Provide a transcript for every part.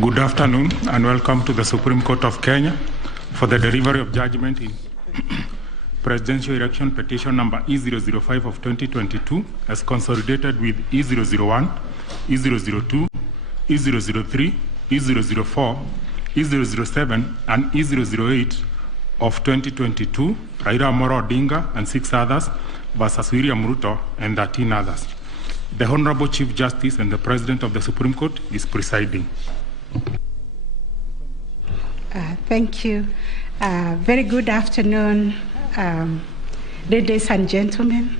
Good afternoon and welcome to the Supreme Court of Kenya for the delivery of judgment in Presidential Election Petition number E005 of 2022 as consolidated with E001, E002, E003, E004, E007 and E008 of 2022, Raila Amolo Odinga and 6 others versus William Ruto and 13 others. The Honorable Chief Justice and the President of the Supreme Court is presiding. Thank you. Very good afternoon, ladies and gentlemen.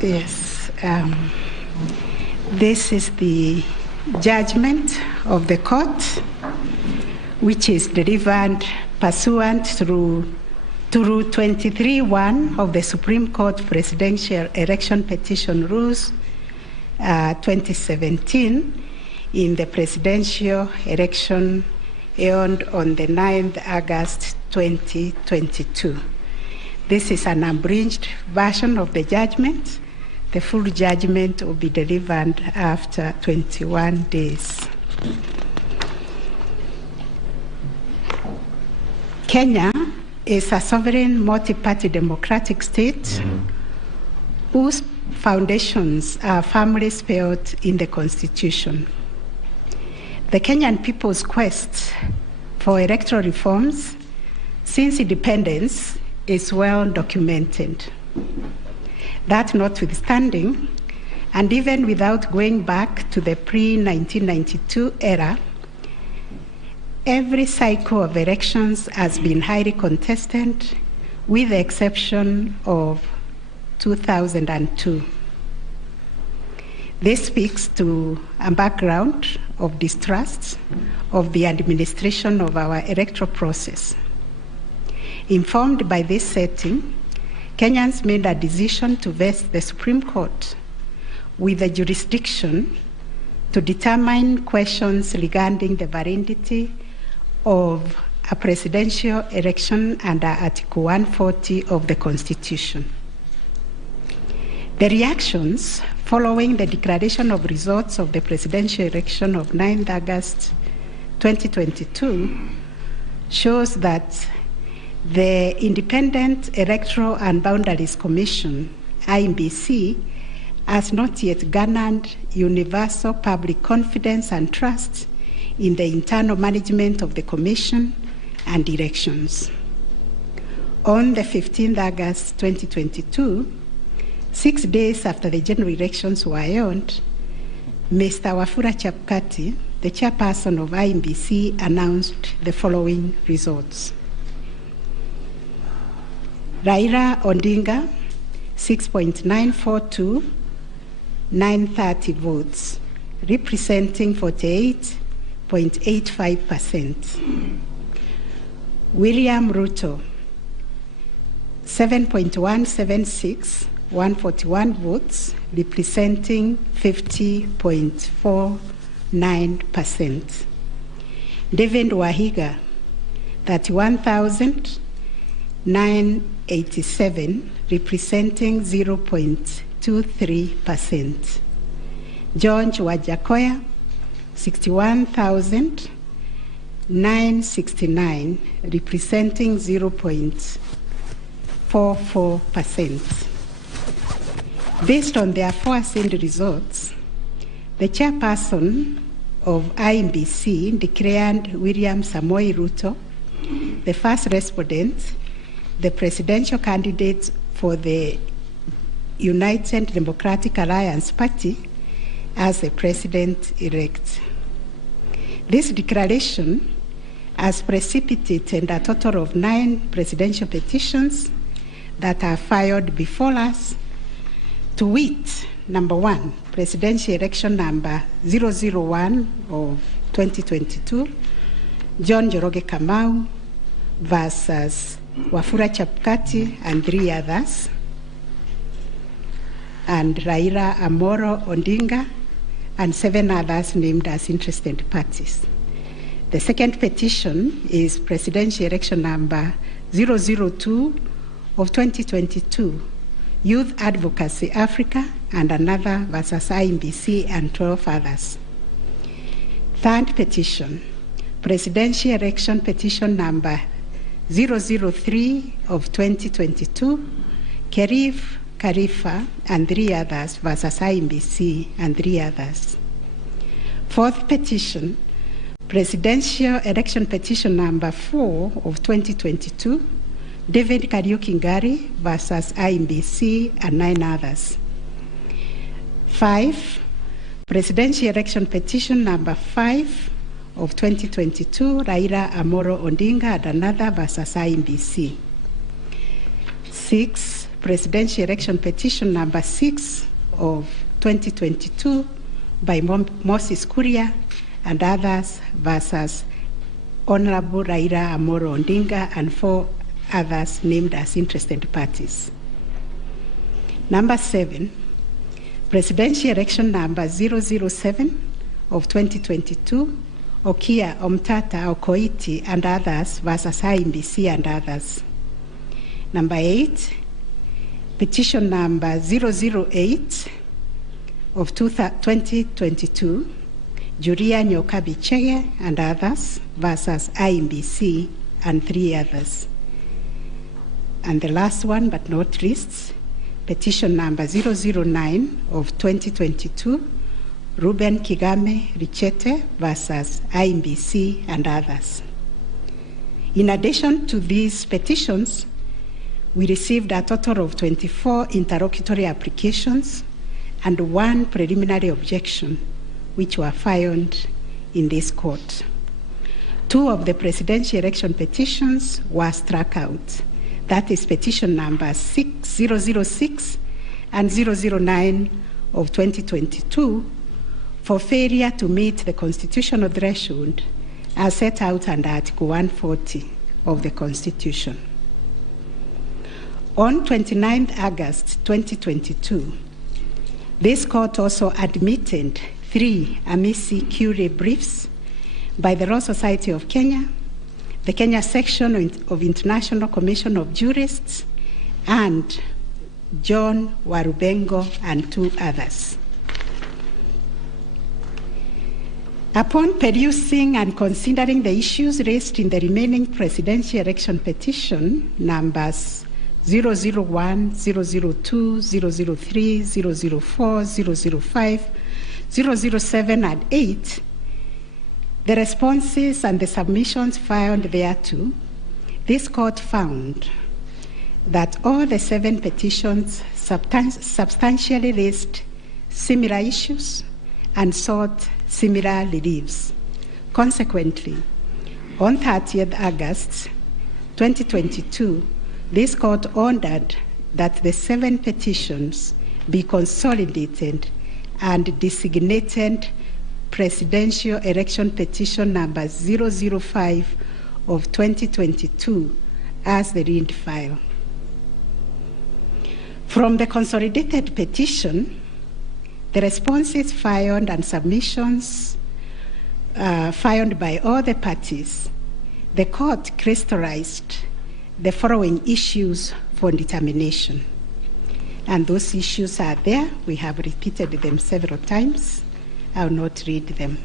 Yes, this is the judgment of the court, which is delivered pursuant to Rule 23(1) of the Supreme Court Presidential Election Petition Rules 2017 in the presidential election held on the 9th August 2022. This is an abridged version of the judgment. The full judgment will be delivered after 21 days. Kenya is a sovereign multi-party democratic state whose foundations are firmly spelled in the Constitution. The Kenyan people's quest for electoral reforms since independence is well documented. That notwithstanding, and even without going back to the pre-1992 era, every cycle of elections has been highly contested, with the exception of 2002. This speaks to a background of distrust of the administration of our electoral process. Informed by this setting, Kenyans made a decision to vest the Supreme Court with the jurisdiction to determine questions regarding the validity of a presidential election under Article 140 of the Constitution. The reactions following the declaration of results of the presidential election of 9th August 2022 shows that the Independent Electoral and Boundaries Commission, IEBC, has not yet garnered universal public confidence and trust in the internal management of the Commission and elections. On the 15th August 2022, 6 days after the general elections were held, Mr. Wafula Chebukati, the chairperson of IEBC, announced the following results. Raila Odinga, 6.942,930 votes, representing 48.85%. William Ruto, 7.176,141 votes, representing 50.49%. David Wahiga, 31,987, representing 0.23%. George Wajakoya, 61,969, representing 0.44%. Based on the aforesaid results, the chairperson of IEBC declared William Samoei Ruto the first respondent, the presidential candidate for the United Democratic Alliance Party, as the president-elect. This declaration has precipitated a total of 9 presidential petitions that are filed before us, to wit, number 1, presidential election number 001 of 2022, John Njoroge Kamau versus Wafula Chebukati and 3 others, and Raila Amolo Odinga and 7 others named as interested parties. The second petition is presidential election number 002 of 2022, Youth Advocacy Africa and another versus IEBC and 12 others. Third petition, Presidential Election Petition number 003 of 2022, Kerif Khalifa and 3 others versus IMBC and 3 others. Fourth petition, Presidential Election Petition number 4 of 2022, David Kariuki Ngari versus IMBC and 9 others. 5, Presidential Election Petition number 5 of 2022, Raila Amolo Odinga and another versus IMBC. 6, Presidential Election Petition number 6 of 2022 by Moses Kuria and others versus Honorable Raila Amolo Odinga and 4 others named as interested parties. Number 7, Presidential Election number 007 of 2022, Okia Omtata Okoiti and others versus IMBC and others. Number 8, petition number 008 of 2022, Julia Nyokabi-Chege and others versus IMBC and 3 others. And the last one, but not least, petition number 009 of 2022, Ruben Kigame Richete versus IMBC and others. In addition to these petitions, we received a total of 24 interlocutory applications and 1 preliminary objection, which were filed in this court. 2 of the presidential election petitions were struck out. That is petition number 006 and 009 of 2022 for failure to meet the constitutional threshold as set out under Article 140 of the Constitution. On 29 August 2022, this court also admitted 3 amici curiae briefs by the Law Society of Kenya, the Kenya section of International Commission of Jurists, and John Warubengo and 2 others. Upon perusing and considering the issues raised in the remaining presidential election petition numbers 001, 002, 003, 004, 005, 007, and 8, the responses and the submissions filed thereto, this court found that all the 7 petitions substantially raised similar issues and sought similar reliefs. Consequently, on 30th August 2022, this court ordered that the 7 petitions be consolidated and designated Presidential Election Petition number 005 of 2022 as the read file. From the consolidated petition, the responses filed and submissions filed by all the parties, the court crystallized the following issues for determination. And those issues are there. We have repeated them several times. I will not read them.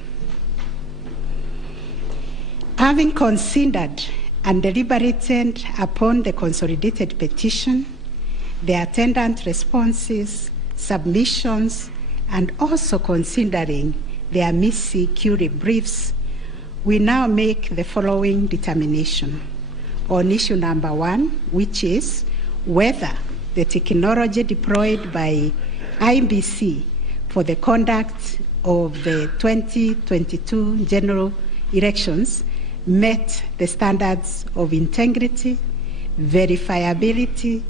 Having considered and deliberated upon the consolidated petition, the attendant responses, submissions, and also considering the amici curiae briefs, we now make the following determination on issue number 1, which is whether the technology deployed by IMBC for the conduct of the 2022 general elections met the standards of integrity, verifiability,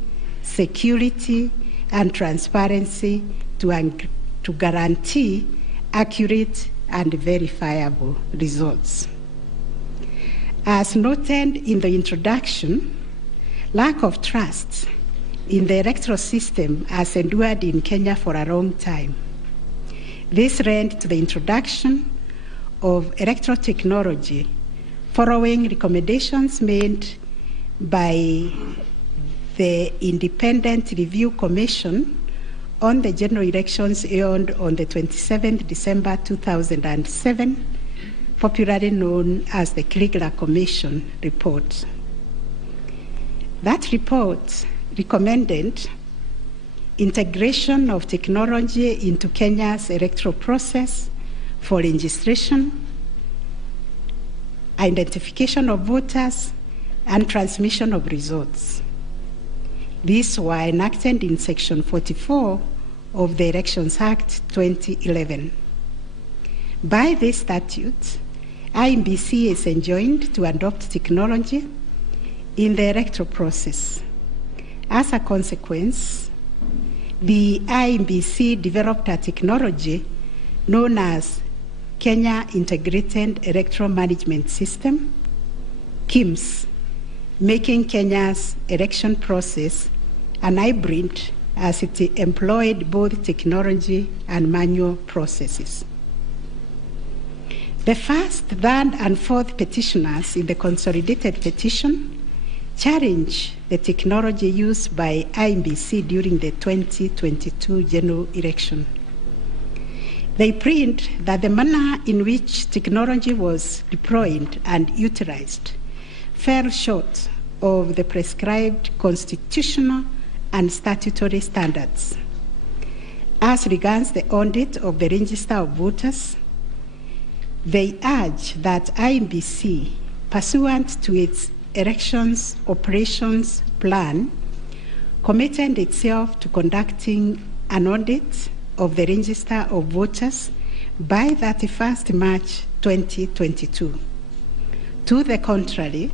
security, and transparency to guarantee accurate and verifiable results. As noted in the introduction, lack of trust in the electoral system has endured in Kenya for a long time. This led to the introduction of electoral technology following recommendations made by the Independent Review Commission on the general elections held on the 27th December 2007 popularly known as the Kriegler Commission report. That report recommended integration of technology into Kenya's electoral process for registration, identification of voters, and transmission of results. These were enacted in Section 44 of the Elections Act 2011. By this statute, IEBC is enjoined to adopt technology in the electoral process. As a consequence, the IEBC developed a technology known as Kenya Integrated Electoral Management System, KIMS, making Kenya's election process an hybrid as it employed both technology and manual processes. The first, third, and fourth petitioners in the consolidated petition challenge the technology used by IEBC during the 2022 general election. They plead that the manner in which technology was deployed and utilized fell short of the prescribed constitutional and statutory standards. As regards the audit of the register of voters, they urge that IEBC, pursuant to its elections operations plan, committed itself to conducting an audit of the register of voters by 31st March 2022. To the contrary,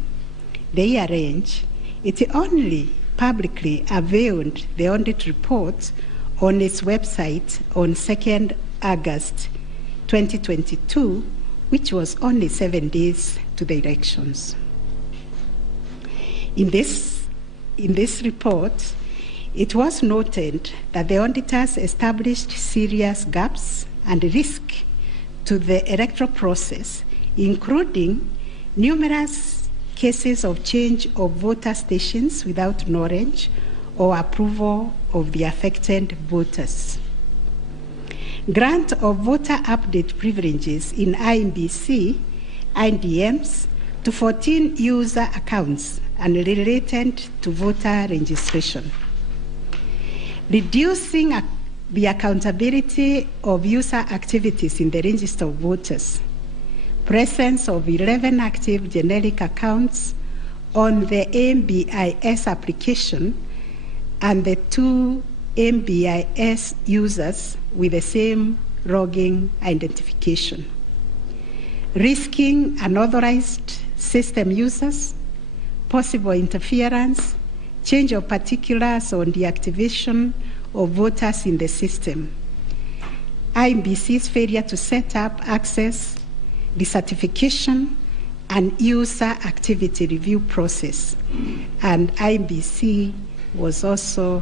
they arrange it only publicly availed the audit report on its website on 2nd August 2022, which was only 7 days to the elections. In this report, it was noted that the auditors established serious gaps and risk to the electoral process, including numerous cases of change of voter stations without knowledge or approval of the affected voters. Grant of voter update privileges in IEBC, IDMs, to 14 user accounts and related to voter registration. Reducing the accountability of user activities in the register of voters. Presence of 11 active generic accounts on the MBIS application and the 2 MBIS users with the same logging identification. Risking unauthorized system users, possible interference, change of particulars on the activation of voters in the system. IEBC's failure to set up access, decertification, and user activity review process. And IEBC was also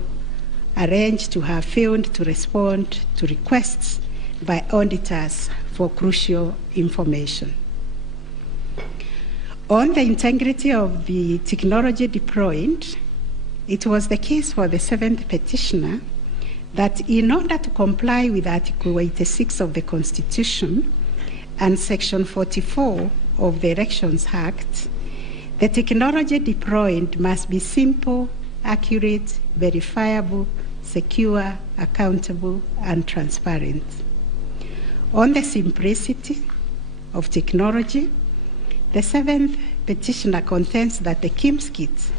arranged to have failed to respond to requests by auditors for crucial information. On the integrity of the technology deployed, it was the case for the seventh petitioner that in order to comply with Article 86 of the Constitution and Section 44 of the Elections Act, the technology deployed must be simple, accurate, verifiable, secure, accountable, and transparent. On the simplicity of technology, the seventh petitioner contends that the KIMS kits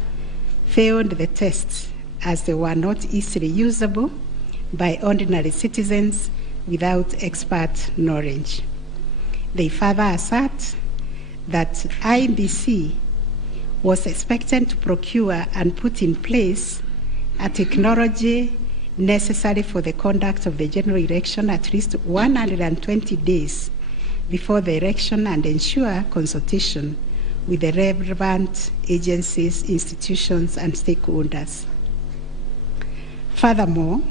failed the test as they were not easily usable by ordinary citizens without expert knowledge. They further assert that IEBC was expected to procure and put in place a technology necessary for the conduct of the general election at least 120 days before the election and ensure consultation with the relevant agencies, institutions, and stakeholders. Furthermore,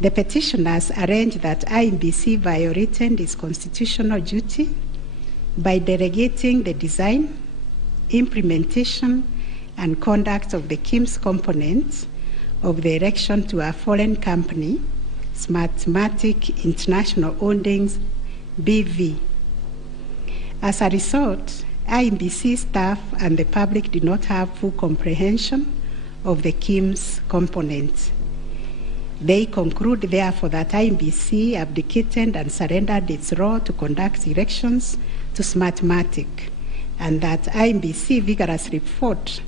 the petitioners arrange that IEBC violated its constitutional duty by delegating the design, implementation, and conduct of the KIMS components of the election to a foreign company, Smartmatic International Holdings, BV. As a result, IMBC staff and the public did not have full comprehension of the KIMS components. They conclude, therefore, that IMBC abdicated and surrendered its role to conduct elections to Smartmatic, and that IMBC vigorously fought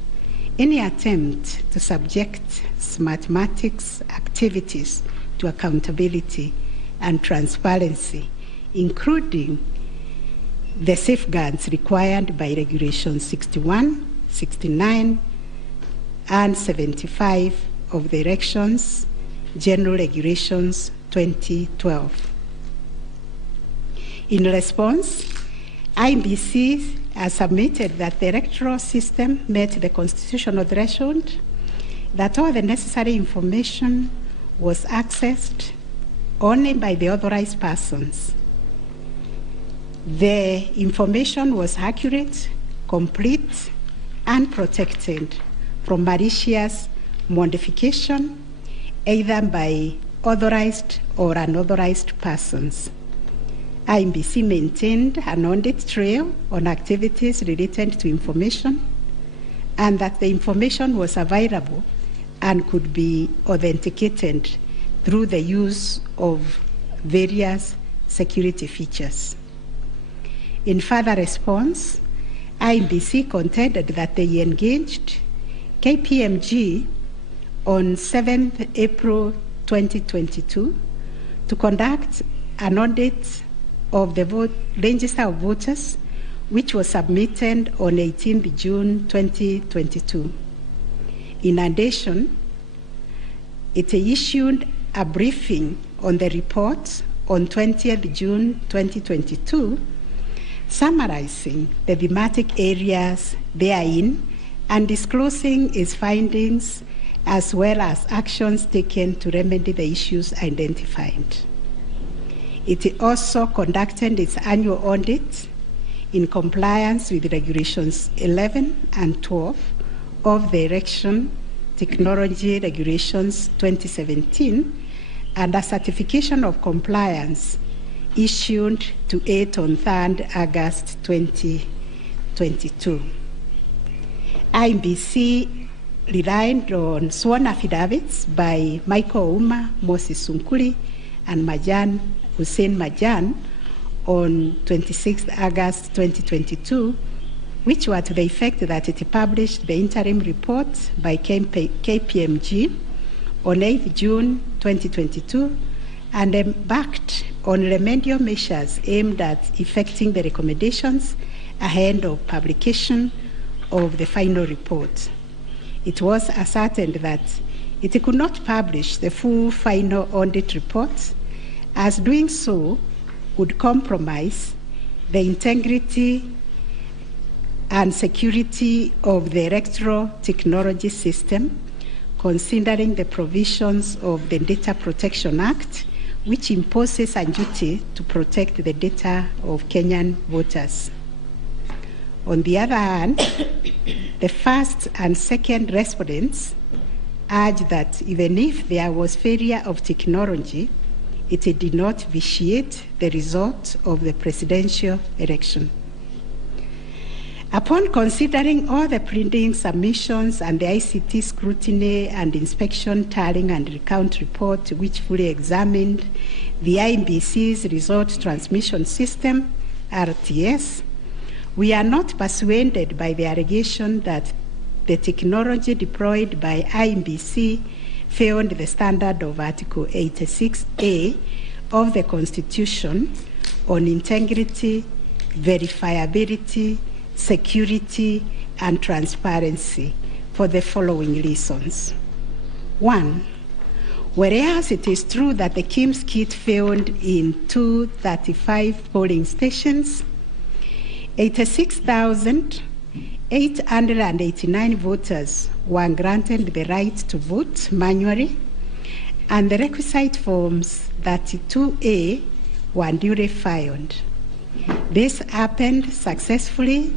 any attempt to subject Smartmatic's activities to accountability and transparency, including the safeguards required by Regulations 61, 69, and 75 of the Elections General Regulations 2012. In response, IMBC has submitted that the electoral system met the constitutional threshold, that all the necessary information was accessed only by the authorized persons. The information was accurate, complete, and protected from malicious modification, either by authorized or unauthorized persons. IMBC maintained an audit trail on activities related to information, and that the information was available and could be authenticated through the use of various security features. In further response, IMBC contended that they engaged KPMG on 7th April 2022 to conduct an audit of the register of voters, which was submitted on 18th June 2022. In addition, it issued a briefing on the report on 20th June 2022, summarizing the thematic areas therein and disclosing its findings as well as actions taken to remedy the issues identified. It also conducted its annual audit in compliance with Regulations 11 and 12 of the Election Technology Regulations 2017 and a certification of compliance issued to it on 3rd August 2022. IMBC relied on sworn affidavits by Michael Ouma, Moses Sunkuri, and Hussein Majan on 26th August 2022, which were to the effect that it published the interim report by KPMG on 8th June 2022 and embarked on remedial measures aimed at effecting the recommendations ahead of publication of the final report. It was ascertained that it could not publish the full final audit report, as doing so would compromise the integrity and security of the electoral technology system, considering the provisions of the Data Protection Act, which imposes a duty to protect the data of Kenyan voters. On the other hand, the first and second respondents urged that even if there was failure of technology, it did not vitiate the result of the presidential election. Upon considering all the pleading submissions and the ICT scrutiny and inspection tallying and recount report, which fully examined the IMBC's result transmission system, RTS, we are not persuaded by the allegation that the technology deployed by IMBC failed the standard of Article 86A of the Constitution on integrity, verifiability, security, and transparency for the following reasons. 1, whereas it is true that the KIMS kit failed in 235 polling stations, 86,889 voters were granted the right to vote manually, and the requisite forms 32A were duly filed. This happened successfully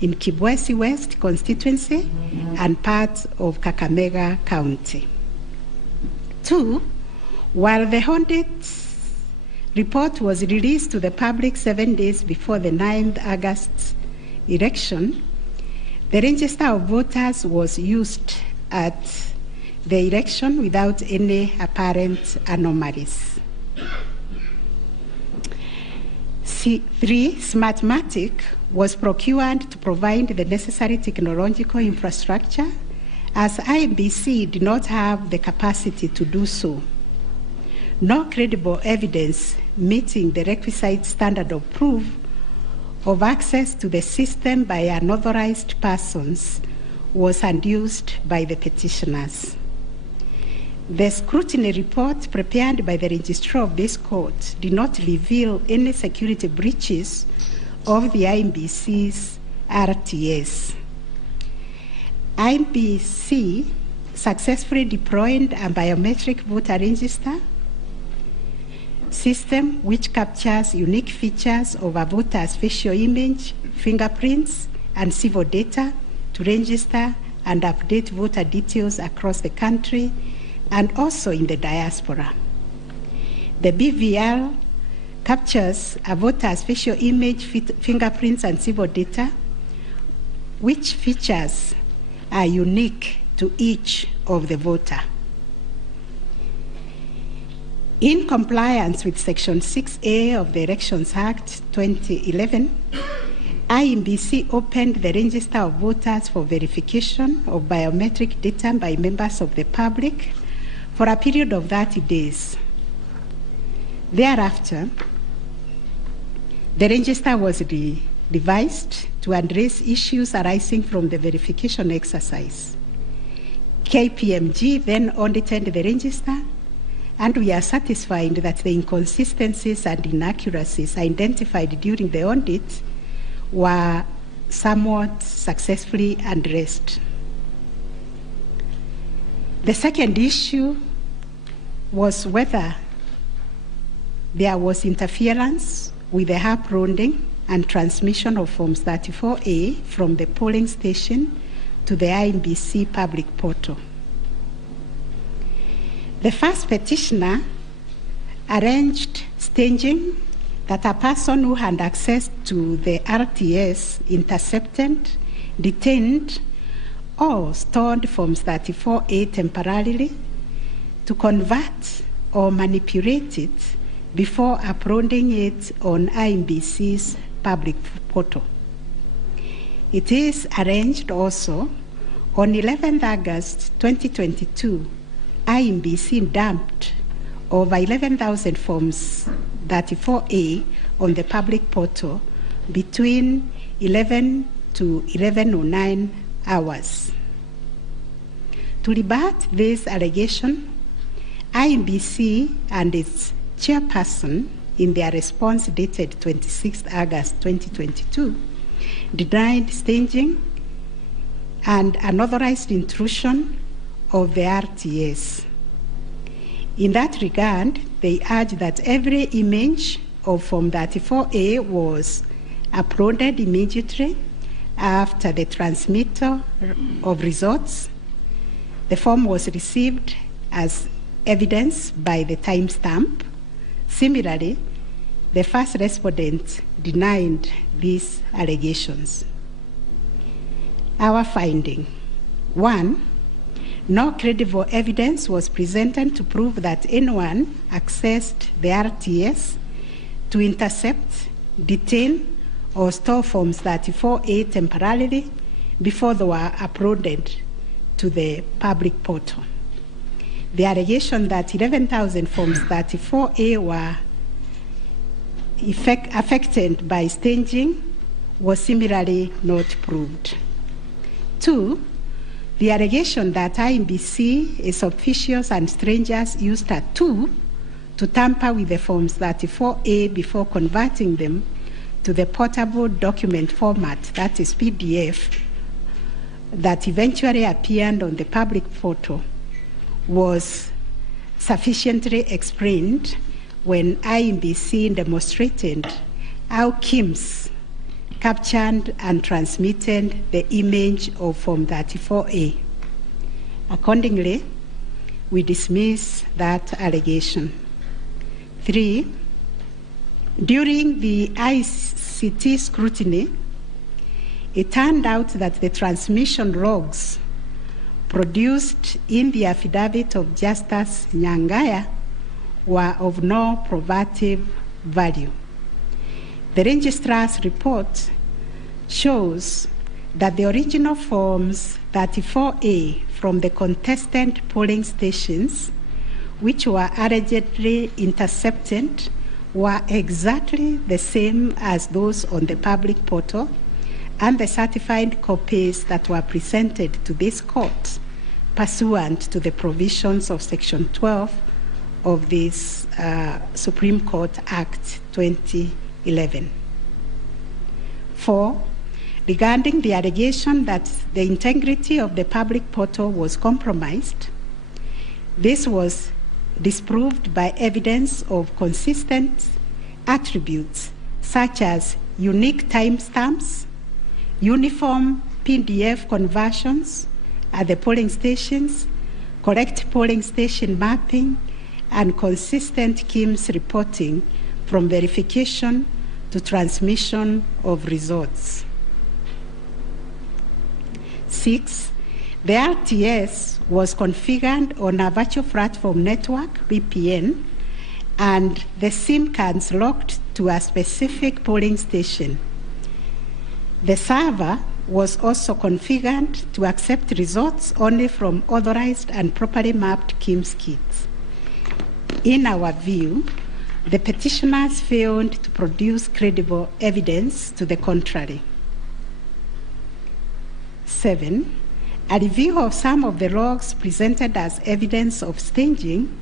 in Kibwezi West constituency and parts of Kakamega County. 2, while the audits report was released to the public 7 days before the 9th August election, the register of voters was used at the election without any apparent anomalies. 3, Smartmatic was procured to provide the necessary technological infrastructure, as IEBC did not have the capacity to do so. No credible evidence meeting the requisite standard of proof of access to the system by unauthorized persons was adduced by the petitioners. The scrutiny report prepared by the registrar of this court did not reveal any security breaches of the IEBC's RTS. IEBC successfully deployed a biometric voter register system which captures unique features of a voter's facial image, fingerprints, and civil data to register and update voter details across the country and also in the diaspora. The BVR captures a voter's facial image, fingerprints, and civil data, which features are unique to each of the voter. In compliance with Section 6A of the Elections Act 2011, IEBC opened the register of voters for verification of biometric data by members of the public for a period of 30 days. Thereafter, the register was revised to address issues arising from the verification exercise. KPMG then audited the register, and we are satisfied that the inconsistencies and inaccuracies identified during the audit were somewhat successfully addressed. The second issue was whether there was interference with the uploading and transmission of Forms 34A from the polling station to the IEBC public portal. The first petitioner arranged staging that a person who had access to the RTS intercepted, detained, or stored Forms 34A temporarily to convert or manipulate it before uploading it on IEBC's public portal. It is arranged also on 11th August 2022, IEBC dumped over 11,000 Forms 34A on the public portal between 11 to 11:09 hours. To rebut this allegation, IEBC and its chairperson, in their response dated 26th August 2022, denied staging and unauthorized intrusion of the RTS. In that regard, they urge that every image of Form 34A was uploaded immediately after the transmittal of results. The form was received as evidence by the timestamp. Similarly, the first respondent denied these allegations. Our finding: 1, no credible evidence was presented to prove that anyone accessed the RTS to intercept, detain, or store Forms 34A temporarily before they were uploaded to the public portal. The allegation that 11,000 Forms 34A were affected by staging was similarly not proved. 2, the allegation that IEBC, its officials, and strangers used a tool to tamper with the Forms 34A before converting them to the portable document format, that is PDF, that eventually appeared on the public portal, was sufficiently explained when IEBC demonstrated how KIMS captured and transmitted the image of Form 34A. Accordingly, we dismiss that allegation. 3, During the ICT scrutiny, it turned out that the transmission logs produced in the affidavit of Justice Nyangaya were of no probative value. The registrar's report shows that the original forms 34A from the contestant polling stations, which were allegedly intercepted, were exactly the same as those on the public portal, and the certified copies that were presented to this court pursuant to the provisions of Section 12 of this Supreme Court Act 2011. 4, regarding the allegation that the integrity of the public portal was compromised, this was disproved by evidence of consistent attributes such as unique timestamps, uniform PDF conversions at the polling stations, correct polling station mapping, and consistent KIMS reporting from verification to transmission of results. 6, the RTS was configured on a virtual platform network, VPN, and the SIM cards locked to a specific polling station. The server was also configured to accept results only from authorized and properly mapped KIMS kits. In our view, the petitioners failed to produce credible evidence to the contrary. 7, a review of some of the logs presented as evidence of staging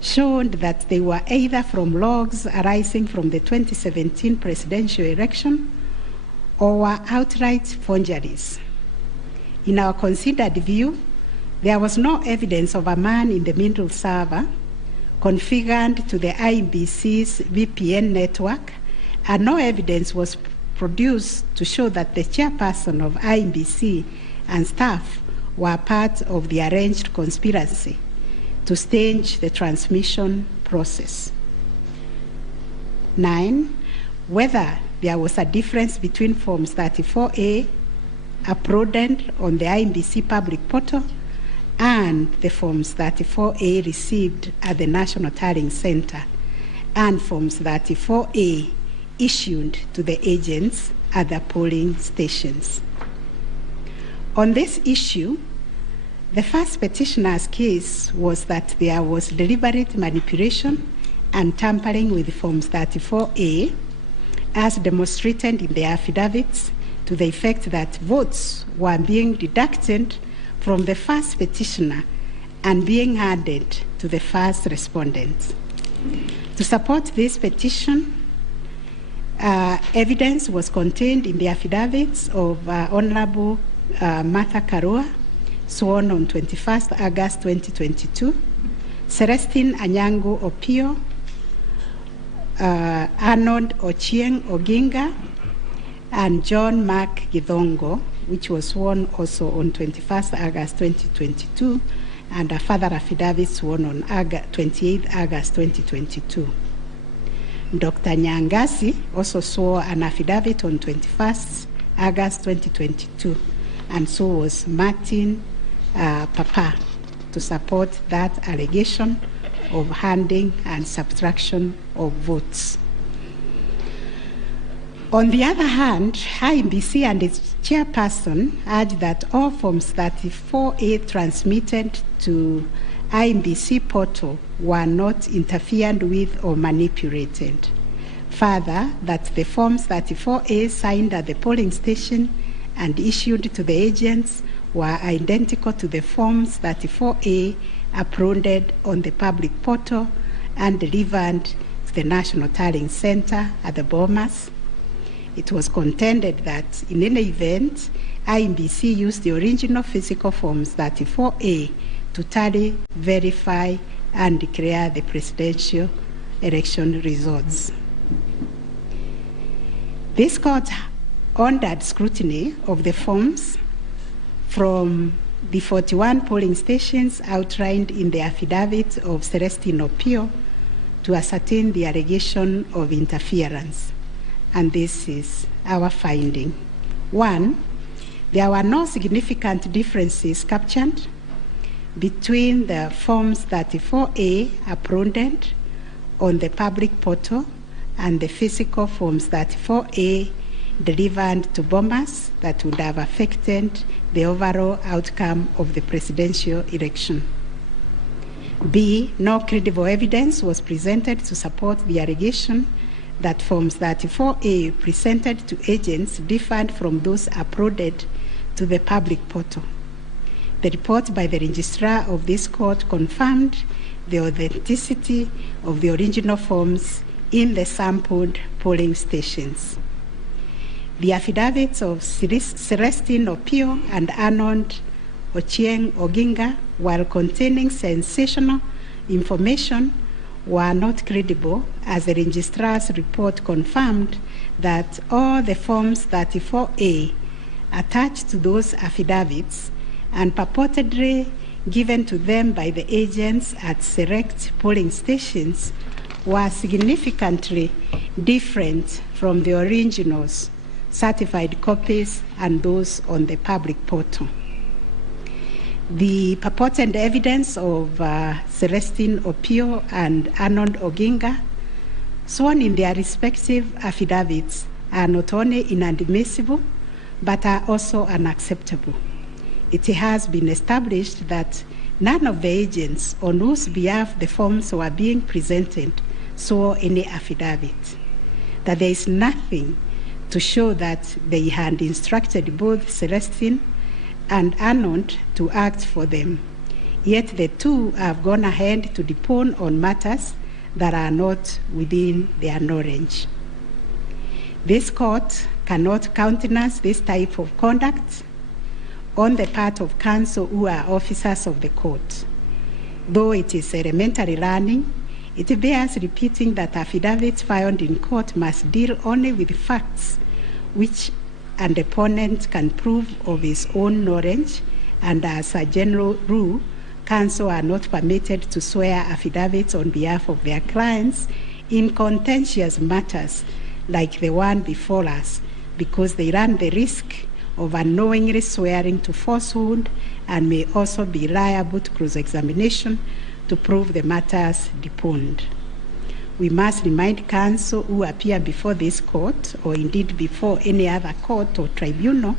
showed that they were either from logs arising from the 2017 presidential election or were outright forgeries. In our considered view, there was no evidence of a man-in-the-middle server configured to the IEBC's VPN network, and no evidence was produced to show that the chairperson of IEBC and staff were part of the arranged conspiracy to stage the transmission process. 9, whether there was a difference between Forms 34A uploaded on the IEBC public portal and the Forms 34A received at the National Tallying Center and Forms 34A issued to the agents at the polling stations. On this issue, the first petitioner's case was that there was deliberate manipulation and tampering with Forms 34A, as demonstrated in the affidavits, to the effect that votes were being deducted from the first petitioner and being added to the first respondent. To support this petition, evidence was contained in the affidavits of Honorable Martha Karua, sworn on 21st August 2022, Celestine Anyango Opio, Arnold Ochieng Oginga, and John Mark Githongo, which was sworn also on 21st August 2022, and a further affidavit sworn on 28th August 2022. Dr. Nyangasi also swore an affidavit on 21st August 2022, and so was Martin Papa, to support that allegation of handing and subtraction of votes. On the other hand, IEBC and its chairperson urged that all Forms 34A transmitted to IEBC portal were not interfered with or manipulated. Further, that the Forms 34A signed at the polling station and issued to the agents were identical to the Forms 34A uploaded on the public portal and delivered to the National Tallying Center at the Bomas. It was contended that in any event, IEBC used the original physical Forms 34A to tally, verify, and declare the presidential election results. This court ordered scrutiny of the forms from the 41 polling stations outlined in the affidavit of Celestine Opio to to ascertain the allegation of interference. And this is our finding. 1, there were no significant differences captured between the Forms 34A uploaded on the public portal and the physical Forms 34A delivered to Bomas that would have affected the overall outcome of the presidential election. B, no credible evidence was presented to support the allegation that Forms 34A presented to agents differed from those uploaded to the public portal. The report by the registrar of this court confirmed the authenticity of the original forms in the sampled polling stations. The affidavits of Celestine Opio and Arnold Ochieng Oginga, while containing sensational information, were not credible, as the registrar's report confirmed that all the Forms 34A attached to those affidavits and purportedly given to them by the agents at select polling stations were significantly different from the originals, certified copies, and those on the public portal. The purported evidence of Celestine Opio and Arnold Oginga, sworn in their respective affidavits, are not only inadmissible, but are also unacceptable. It has been established that none of the agents on whose behalf the forms were being presented saw any affidavit, that there is nothing to show that they had instructed both Celestine and Arnold to act for them, yet the two have gone ahead to depone on matters that are not within their knowledge. This court cannot countenance this type of conduct on the part of counsel who are officers of the court. Though it is elementary learning, it bears repeating that affidavits filed in court must deal only with facts which an opponent can prove of his own knowledge, and as a general rule, counsel are not permitted to swear affidavits on behalf of their clients in contentious matters like the one before us, because they run the risk of unknowingly swearing to falsehood and may also be liable to cross-examination to prove the matters deponed. We must remind counsel who appear before this court, or indeed before any other court or tribunal,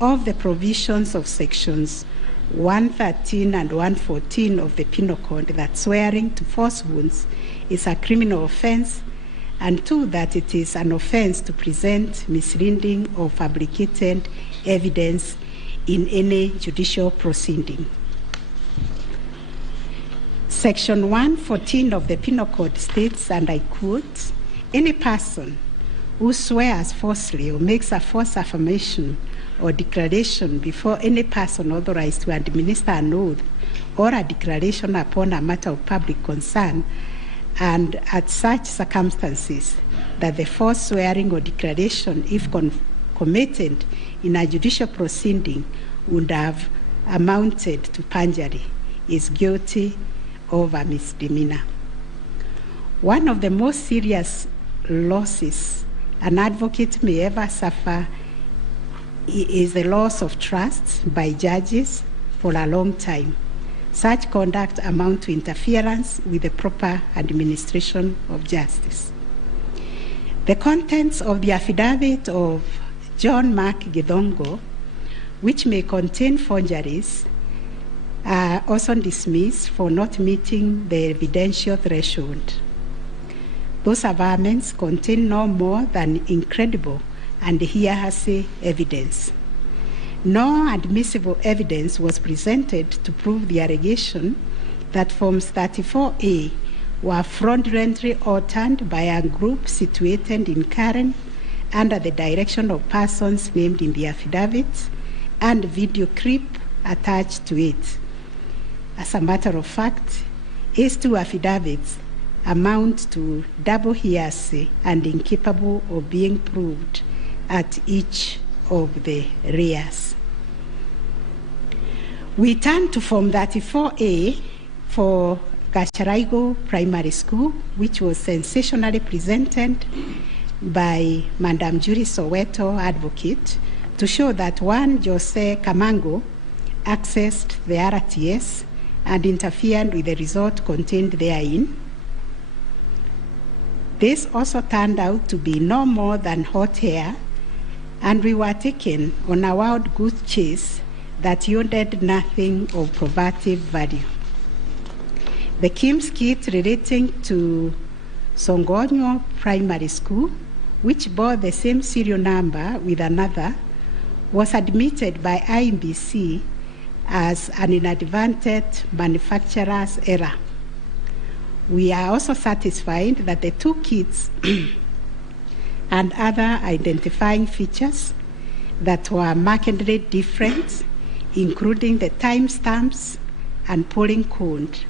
of the provisions of sections 113 and 114 of the Penal Code, that swearing to falsehoods is a criminal offense, and 2, that it is an offense to present misleading or fabricated evidence in any judicial proceeding. Section 114 of the Penal Code states, and I quote, "Any person who swears falsely or makes a false affirmation or declaration before any person authorized to administer an oath or a declaration upon a matter of public concern, and at such circumstances that the false swearing or declaration, if committed in a judicial proceeding, would have amounted to perjury, is guilty of a misdemeanor." One of the most serious losses an advocate may ever suffer is the loss of trust by judges for a long time. Such conduct amounts to interference with the proper administration of justice. The contents of the affidavit of John Mark Githongo, which may contain forgeries, are also dismissed for not meeting the evidential threshold. Those averments contain no more than incredible and hearsay evidence. No admissible evidence was presented to prove the allegation that Forms 34A were fraudulently altered by a group situated in Karen under the direction of persons named in the affidavits, and video clip attached to it. As a matter of fact, these two affidavits amount to double hearsay and incapable of being proved at each of the rears. We turn to Form 34A for Gacharaigo Primary School, which was sensationally presented by Madam Judy Soweto, advocate, to show that one Jose Camango accessed the RTS and interfered with the result contained therein. This also turned out to be no more than hot air, and we were taken on a wild goose chase that yielded nothing of probative value. The KIMS kit relating to Songonyo Primary School, which bore the same serial number with another, was admitted by IMBC as an inadvertent manufacturer's error. We are also satisfied that the two kits and other identifying features that were markedly different, including the timestamps and polling code,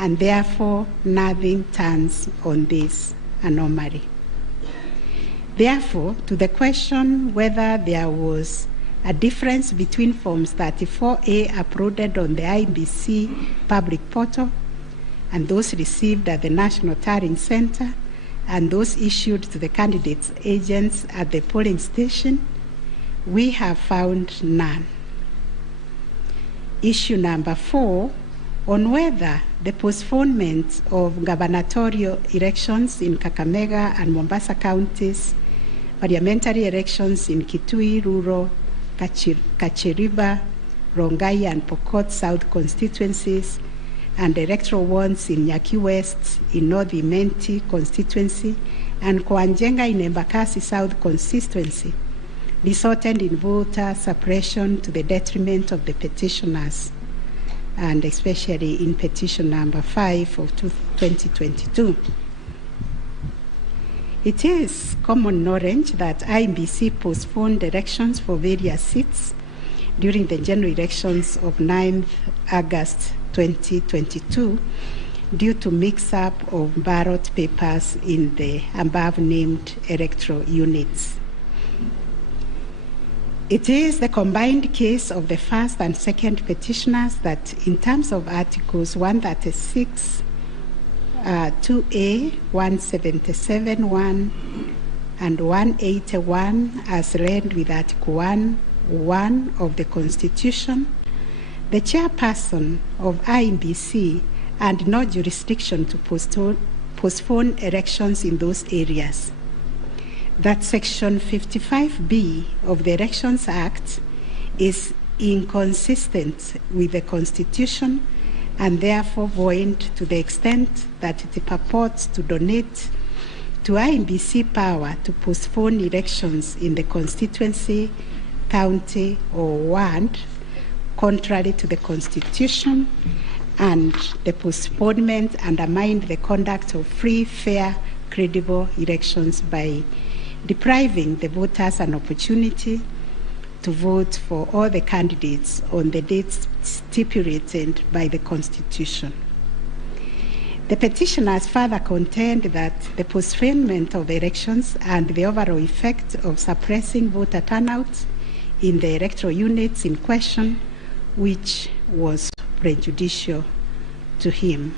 and therefore nothing turns on this anomaly. Therefore, to the question whether there was a difference between Forms 34A uploaded on the IBC public portal and those received at the National Tallying Center and those issued to the candidates' agents at the polling station, we have found none. Issue number 4, on whether the postponement of gubernatorial elections in Kakamega and Mombasa counties, parliamentary elections in Kitui, Rural, Kachiriba, Rongai and Pokot South constituencies, and electoral ones in Nyaki West, in North Imenti constituency, and Kwanjenga in Embakasi South constituency, resulted in voter suppression to the detriment of the petitioners, and especially in petition number 5 of 2022. It is common knowledge that IMBC postponed elections for various seats during the general elections of 9th August 2022 due to mix-up of ballot papers in the above-named electoral units. It is the combined case of the first and second petitioners that, in terms of Articles 136, 2A, 177(1), and 181, as read with Article 1 of the Constitution, the chairperson of IMBC had no jurisdiction to postpone elections in those areas. That Section 55B of the Elections Act is inconsistent with the Constitution and therefore void to the extent that it purports to donate to IMBC power to postpone elections in the constituency, county, or ward, contrary to the Constitution, and the postponement undermined the conduct of free, fair, credible elections by depriving the voters an opportunity to vote for all the candidates on the dates stipulated by the Constitution. The petitioners further contend that the postponement of elections and the overall effect of suppressing voter turnout in the electoral units in question, which was prejudicial to him.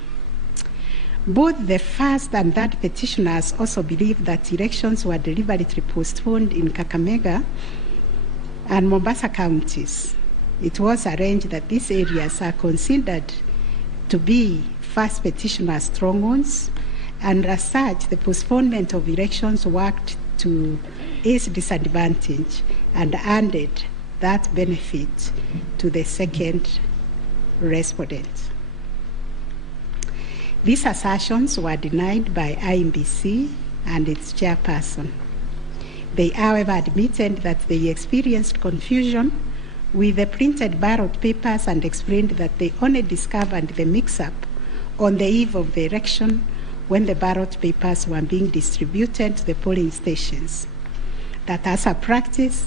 Both the first and third petitioners also believe that elections were deliberately postponed in Kakamega and Mombasa counties. It was arranged that these areas are considered to be first petitioner strongholds, and as such, the postponement of elections worked to his disadvantage and handed that benefit to the second respondent. These assertions were denied by IMBC and its chairperson. They, however, admitted that they experienced confusion with the printed ballot papers and explained that they only discovered the mix-up on the eve of the election when the ballot papers were being distributed to the polling stations. That as a practice,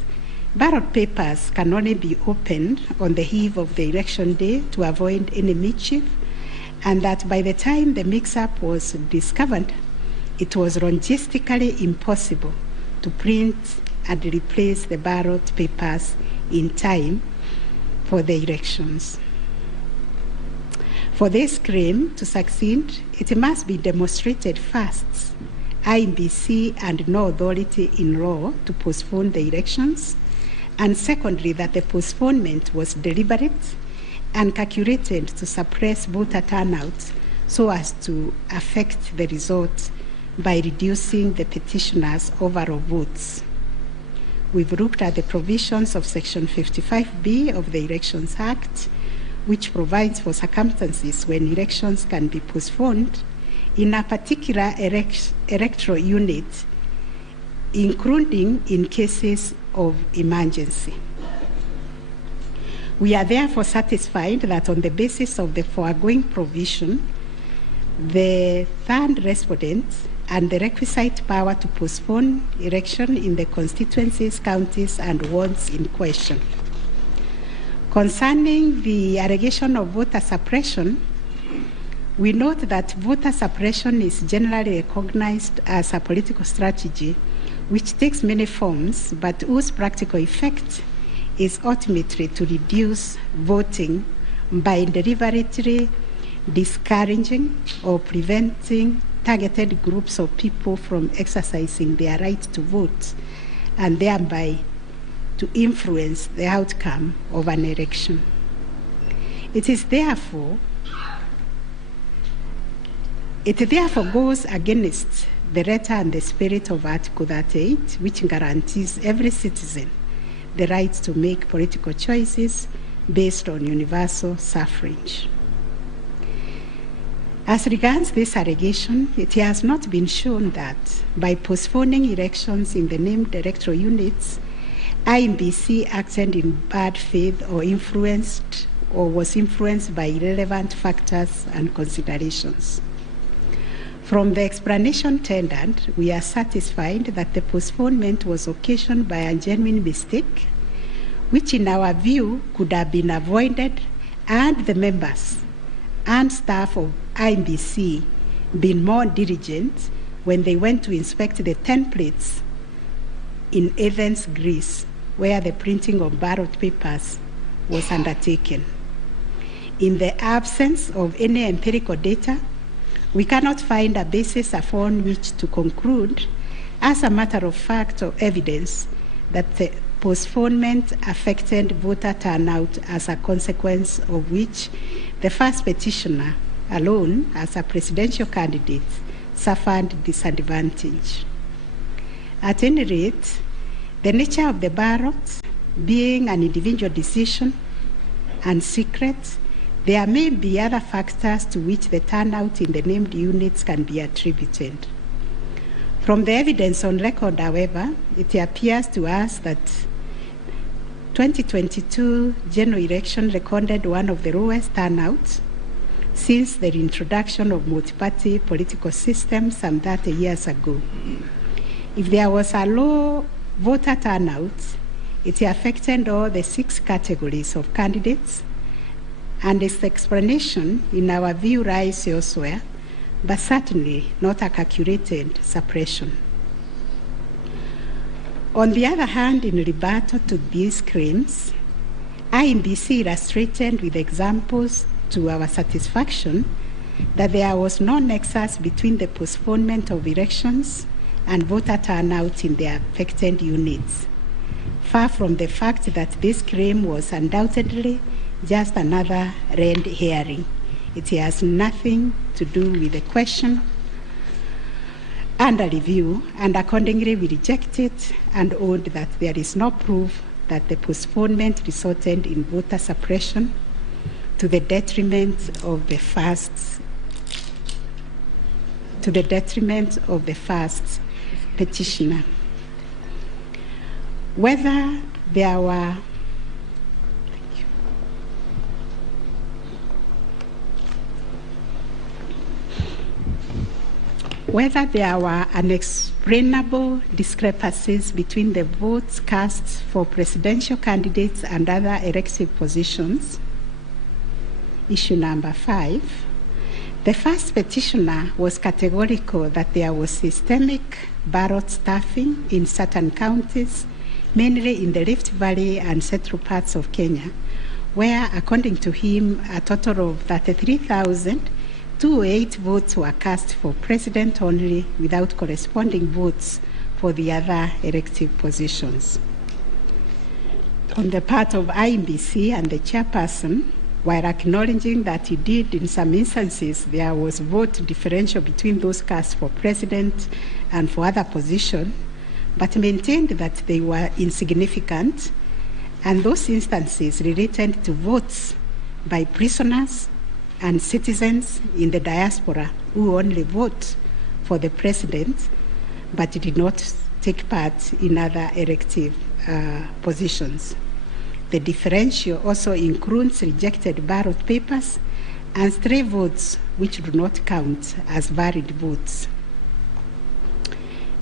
ballot papers can only be opened on the eve of the election day to avoid any mischief, and that by the time the mix-up was discovered, it was logistically impossible to print and replace the ballot papers in time for the elections. For this claim to succeed, it must be demonstrated first, IEBC and no authority in law to postpone the elections, and secondly, that the postponement was deliberate and calculated to suppress voter turnout so as to affect the result by reducing the petitioners' overall votes. We've looked at the provisions of Section 55B of the Elections Act, which provides for circumstances when elections can be postponed in a particular electoral unit, including in cases of emergency. We are therefore satisfied that on the basis of the foregoing provision, the third respondent and the requisite power to postpone election in the constituencies, counties, and wards in question. Concerning the allegation of voter suppression, we note that voter suppression is generally recognized as a political strategy which takes many forms, but whose practical effect is ultimately to reduce voting by deliberately discouraging or preventing targeted groups of people from exercising their right to vote, and thereby to influence the outcome of an election. It therefore goes against the letter and the spirit of Article 38, which guarantees every citizen the right to make political choices based on universal suffrage. As regards this allegation, it has not been shown that by postponing elections in the named electoral units, IEBC acted in bad faith or was influenced by irrelevant factors and considerations. From the explanation tendered, we are satisfied that the postponement was occasioned by a genuine mistake, which in our view could have been avoided and the members and staff of IEBC been more diligent when they went to inspect the templates in Athens, Greece, where the printing of ballot papers was undertaken. In the absence of any empirical data, we cannot find a basis upon which to conclude, as a matter of fact or evidence, that the postponement affected voter turnout, as a consequence of which the first petitioner alone, as a presidential candidate, suffered disadvantage. At any rate, the nature of the ballot being an individual decision and secret, there may be other factors to which the turnout in the named units can be attributed. From the evidence on record, however, it appears to us that 2022 general election recorded one of the lowest turnouts since the introduction of multi-party political systems some 30 years ago. If there was a low voter turnout, it affected all the 6 categories of candidates, and its explanation, in our view, lies elsewhere, but certainly not a calculated suppression. On the other hand, in rebuttal to these claims, IEBC illustrated with examples to our satisfaction that there was no nexus between the postponement of elections and voter turnout in the affected units, far from the fact that this claim was undoubtedly just another red herring. It has nothing to do with the question under review, and accordingly we reject it and hold that there is no proof that the postponement resulted in voter suppression to the detriment of the first petitioner. Whether there were unexplainable discrepancies between the votes cast for presidential candidates and other elective positions. Issue number 5. The first petitioner was categorical that there was systemic ballot stuffing in certain counties, mainly in the Rift Valley and central parts of Kenya, where, according to him, a total of 33,208 votes were cast for president only, without corresponding votes for the other elective positions. On the part of IEBC and the chairperson, while acknowledging that indeed in some instances there was vote differential between those cast for president and for other positions, but maintained that they were insignificant, and those instances related to votes by prisoners and citizens in the diaspora who only vote for the president but did not take part in other elective positions. The differential also includes rejected ballot papers and stray votes which do not count as valid votes.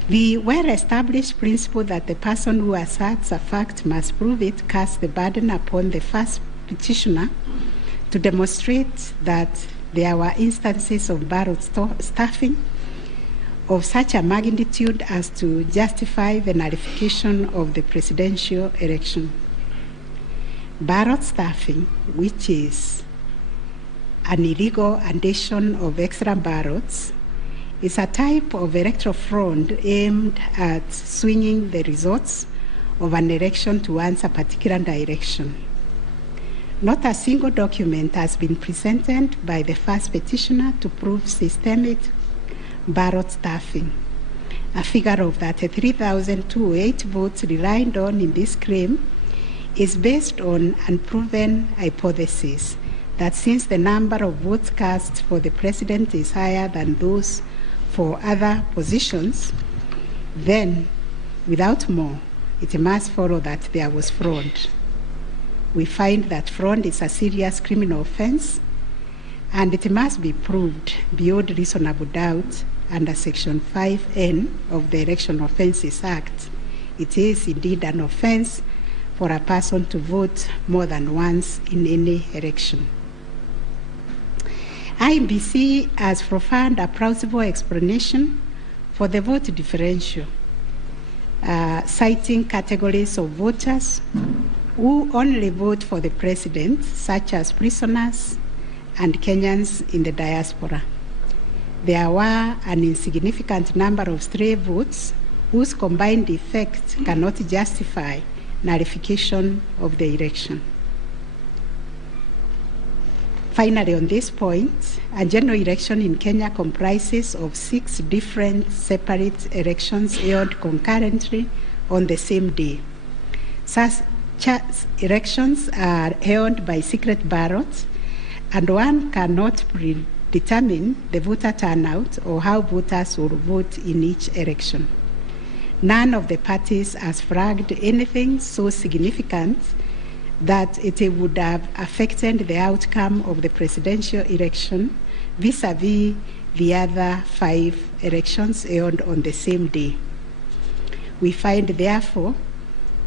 The well-established principle that the person who asserts a fact must prove it casts the burden upon the first petitioner to demonstrate that there were instances of ballot stuffing of such a magnitude as to justify the nullification of the presidential election. Ballot stuffing, which is an illegal addition of extra ballots, is a type of electoral fraud aimed at swinging the results of an election towards a particular direction. Not a single document has been presented by the first petitioner to prove systemic ballot stuffing. A figure of 33,208 votes relied on in this claim is based on unproven hypothesis that since the number of votes cast for the president is higher than those for other positions, then, without more, it must follow that there was fraud. We find that fraud is a serious criminal offense, and it must be proved beyond reasonable doubt under Section 5N of the Election Offences Act. It is indeed an offense for a person to vote more than once in any election. IEBC has provided a plausible explanation for the vote differential, citing categories of voters who only vote for the president, such as prisoners and Kenyans in the diaspora. There were an insignificant number of stray votes whose combined effect cannot justify nullification of the election. Finally, on this point, a general election in Kenya comprises of 6 different separate elections held concurrently on the same day. Such elections are held by secret ballot, and one cannot predetermine the voter turnout or how voters will vote in each election. None of the parties has flagged anything so significant that it would have affected the outcome of the presidential election vis-a-vis the other 5 elections held on the same day. We find, therefore,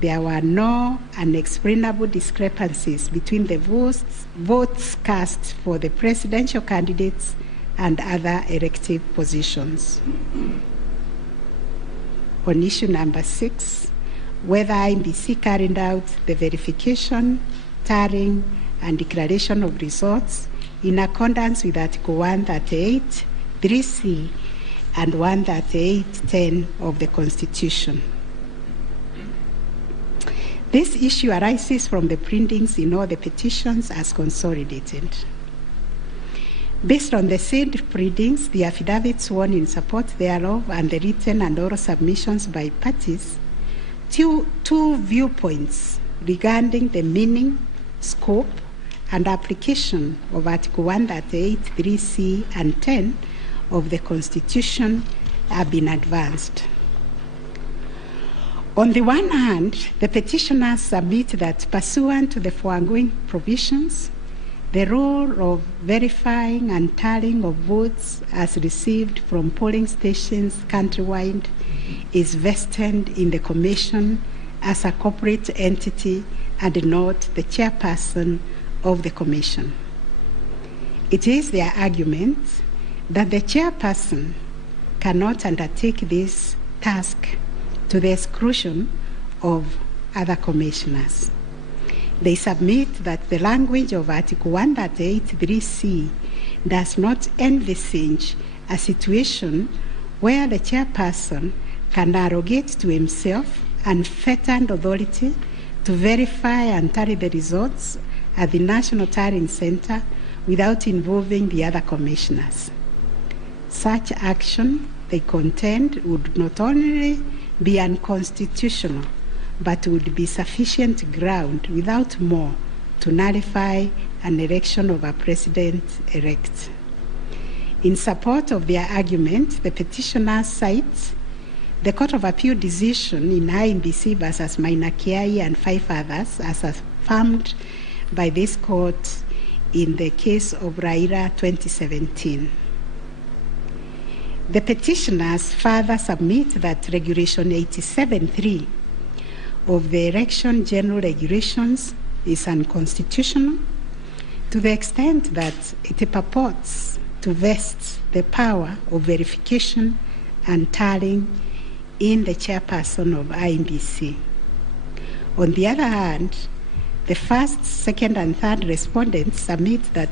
there were no unexplainable discrepancies between the votes cast for the presidential candidates and other elective positions. On issue number 6, whether IEBC carried out the verification, tallying, and declaration of results in accordance with Article 138, 3C, and 138.10 of the Constitution. This issue arises from the printings in all the petitions as consolidated. Based on the said printings, the affidavits sworn in support thereof, and the written and oral submissions by parties, two viewpoints regarding the meaning, scope, and application of Article 138, 3C, and 10 of the Constitution have been advanced. On the one hand, the petitioners submit that pursuant to the foregoing provisions, the role of verifying and tallying of votes as received from polling stations countrywide is vested in the Commission as a corporate entity and not the chairperson of the Commission. It is their argument that the chairperson cannot undertake this task to the exclusion of other commissioners. They submit that the language of Article 138(3)(c) does not envisage a situation where the chairperson can arrogate to himself unfettered authority to verify and tally the results at the National Tallying Center without involving the other commissioners. Such action, they contend, would not only be unconstitutional, but would be sufficient ground without more to nullify an election of a president-elect. In support of their argument, the petitioners cite the Court of Appeal decision in INBC versus Mainakiai and 5 others as affirmed by this court in the case of Raila 2017. The petitioners further submit that Regulation 87(3) of the Election General Regulations is unconstitutional to the extent that it purports to vest the power of verification and tallying in the chairperson of INBC. On the other hand, the first, second, and third respondents submit that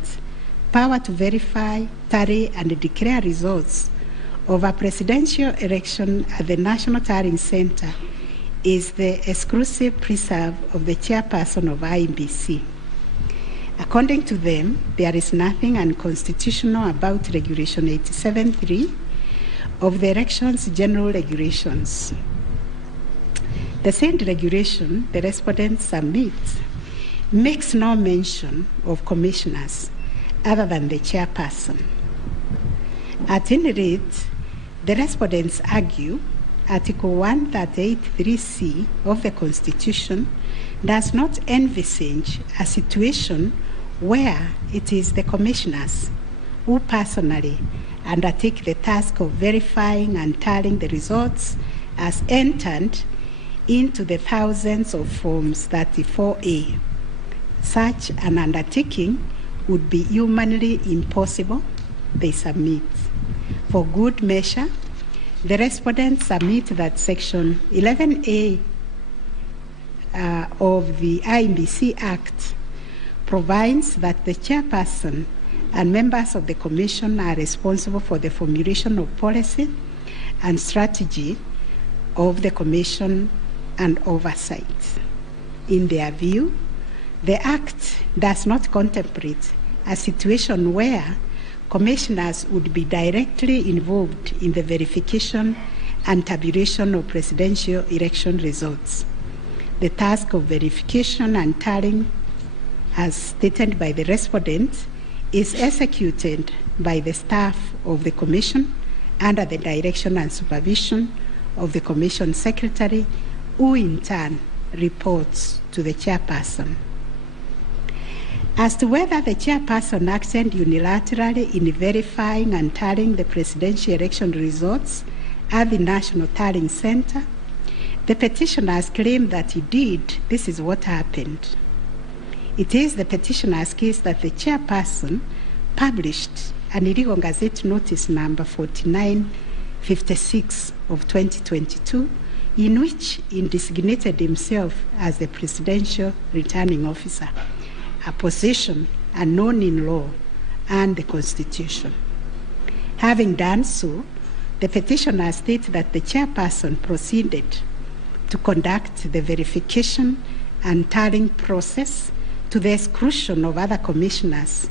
power to verify, tally, and declare results of a presidential election at the National Tallying Center is the exclusive preserve of the chairperson of INBC. According to them, there is nothing unconstitutional about Regulation 87(3) of the Elections General Regulations. The said regulation, the respondents submit, makes no mention of commissioners other than the chairperson. At any rate, the respondents argue Article 138(3)(c) of the Constitution does not envisage a situation where it is the commissioners who personally undertake the task of verifying and tallying the results as entered into the thousands of Forms 34A. Such an undertaking would be humanly impossible, they submit. For good measure, the respondents submit that Section 11A of the INBC Act provides that the chairperson and members of the Commission are responsible for the formulation of policy and strategy of the Commission and oversight. In their view, the Act does not contemplate a situation where commissioners would be directly involved in the verification and tabulation of presidential election results. The task of verification and tallying, as stated by the respondent, is executed by the staff of the Commission under the direction and supervision of the Commission Secretary, who in turn reports to the chairperson. As to whether the chairperson acted unilaterally in verifying and tallying the presidential election results at the National Tallying Center, the petitioners claim that he did. This is what happened. It is the petitioner's case that the chairperson published an illegal Gazette Notice number 4956 of 2022, in which he designated himself as the presidential returning officer, a position unknown in law and the Constitution. Having done so, the petitioner states that the chairperson proceeded to conduct the verification and tallying process to the exclusion of other commissioners,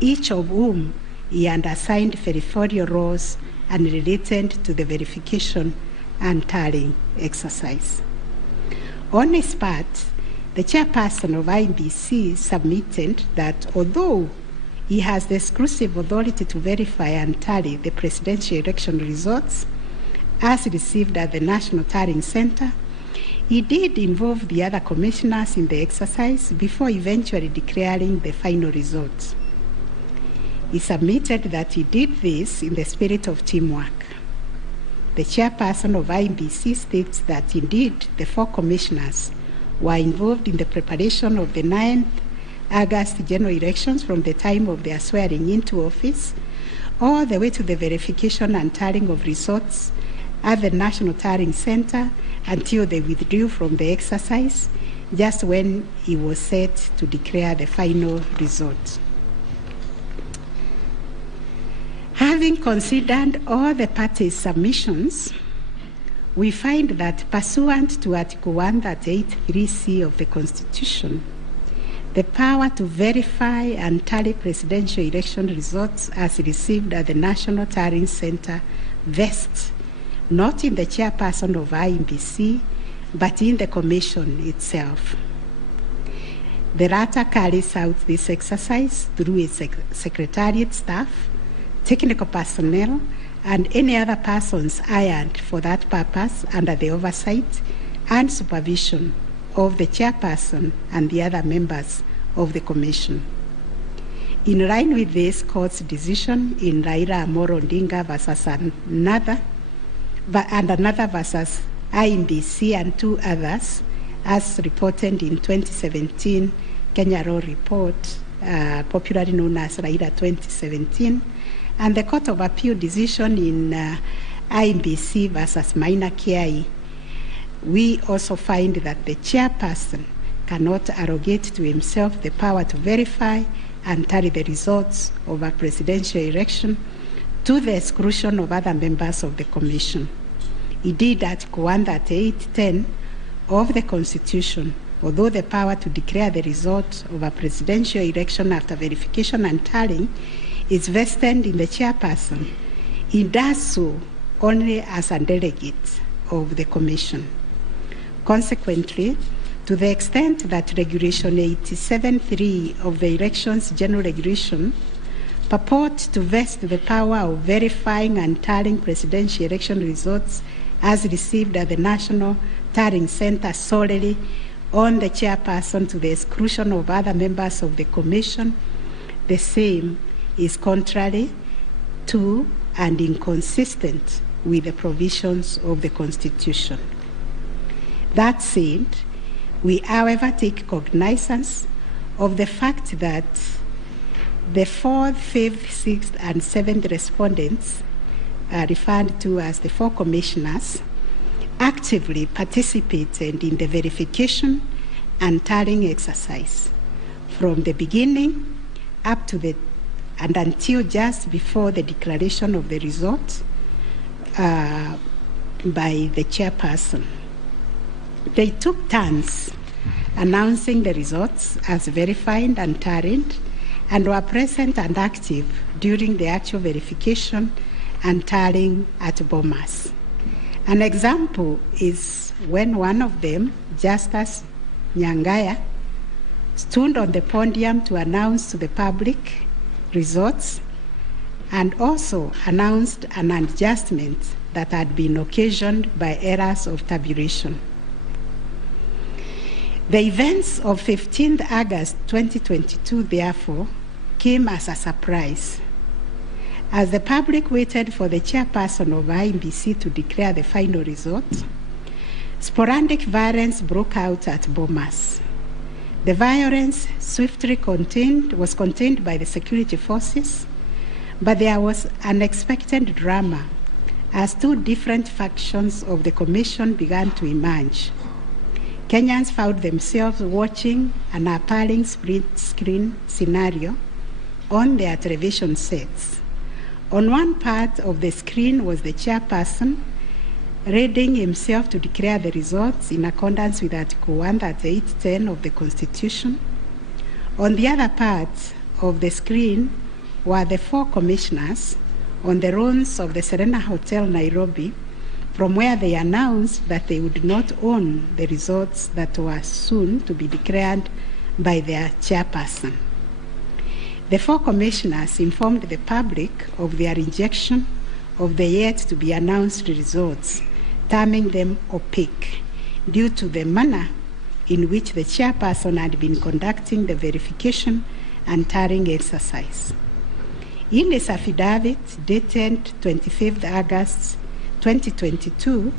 each of whom he had assigned territorial roles and related to the verification and tallying exercise. On his part, the chairperson of INBC submitted that although he has the exclusive authority to verify and tally the presidential election results as received at the National Tallying Center, he did involve the other commissioners in the exercise before eventually declaring the final results. He submitted that he did this in the spirit of teamwork. The chairperson of INBC states that indeed the 4 commissioners were involved in the preparation of the 9th August general elections from the time of their swearing into office all the way to the verification and tallying of results at the National Tallying Center until they withdrew from the exercise, just when he was set to declare the final result. Having considered all the parties' submissions, we find that pursuant to Article 138(3)(c) of the Constitution, the power to verify and tally presidential election results as received at the National Tallying Center vests not in the chairperson of IEBC, but in the Commission itself. The latter carries out this exercise through its secretariat staff, technical personnel, and any other persons hired for that purpose under the oversight and supervision of the chairperson and the other members of the Commission. In line with this court's decision in Raila Amolo Odinga versus another versus IEBC and two others, as reported in 2017 Kenya Law Report, popularly known as Raila 2017, and the Court of Appeal decision in IEBC versus Maina Kiai, we also find that the chairperson cannot arrogate to himself the power to verify and tally the results of a presidential election to the exclusion of other members of the Commission. Indeed, Article 138(10) of the Constitution, although the power to declare the result of a presidential election after verification and tallying is vested in the chairperson, he does so only as a delegate of the Commission. Consequently, to the extent that Regulation 87(3) of the Elections General Regulation purport to vest the power of verifying and tallying presidential election results as received at the National Tallying Center solely on the chairperson to the exclusion of other members of the Commission, the same is contrary to and inconsistent with the provisions of the Constitution. That said, we, however, take cognizance of the fact that the 4th, 5th, 6th, and 7th respondents, referred to as the 4 commissioners, actively participated in the verification and tallying exercise from the beginning up to and until just before the declaration of the result by the chairperson. They took turns announcing the results as verified and tallied, and were present and active during the actual verification and tallying at Bomas. An example is when one of them, Justice Nyangaya, stood on the podium to announce to the public results and also announced an adjustment that had been occasioned by errors of tabulation. The events of 15th August 2022, therefore, came as a surprise. As the public waited for the chairperson of IEBC to declare the final result, sporadic violence broke out at Bomas. The violence swiftly was contained by the security forces, but there was unexpected drama as 2 different factions of the Commission began to emerge. Kenyans found themselves watching an appalling split-screen scenario on their television sets. On one part of the screen was the chairperson readying himself to declare the results in accordance with Article 138(10) of the Constitution. On the other part of the screen were the 4 commissioners on the runs of the Serena Hotel, Nairobi, from where they announced that they would not own the results that were soon to be declared by their chairperson. The 4 commissioners informed the public of their rejection of the yet-to-be-announced results, terming them opaque due to the manner in which the chairperson had been conducting the verification and tallying exercise. In his affidavit dated 25th August 2022,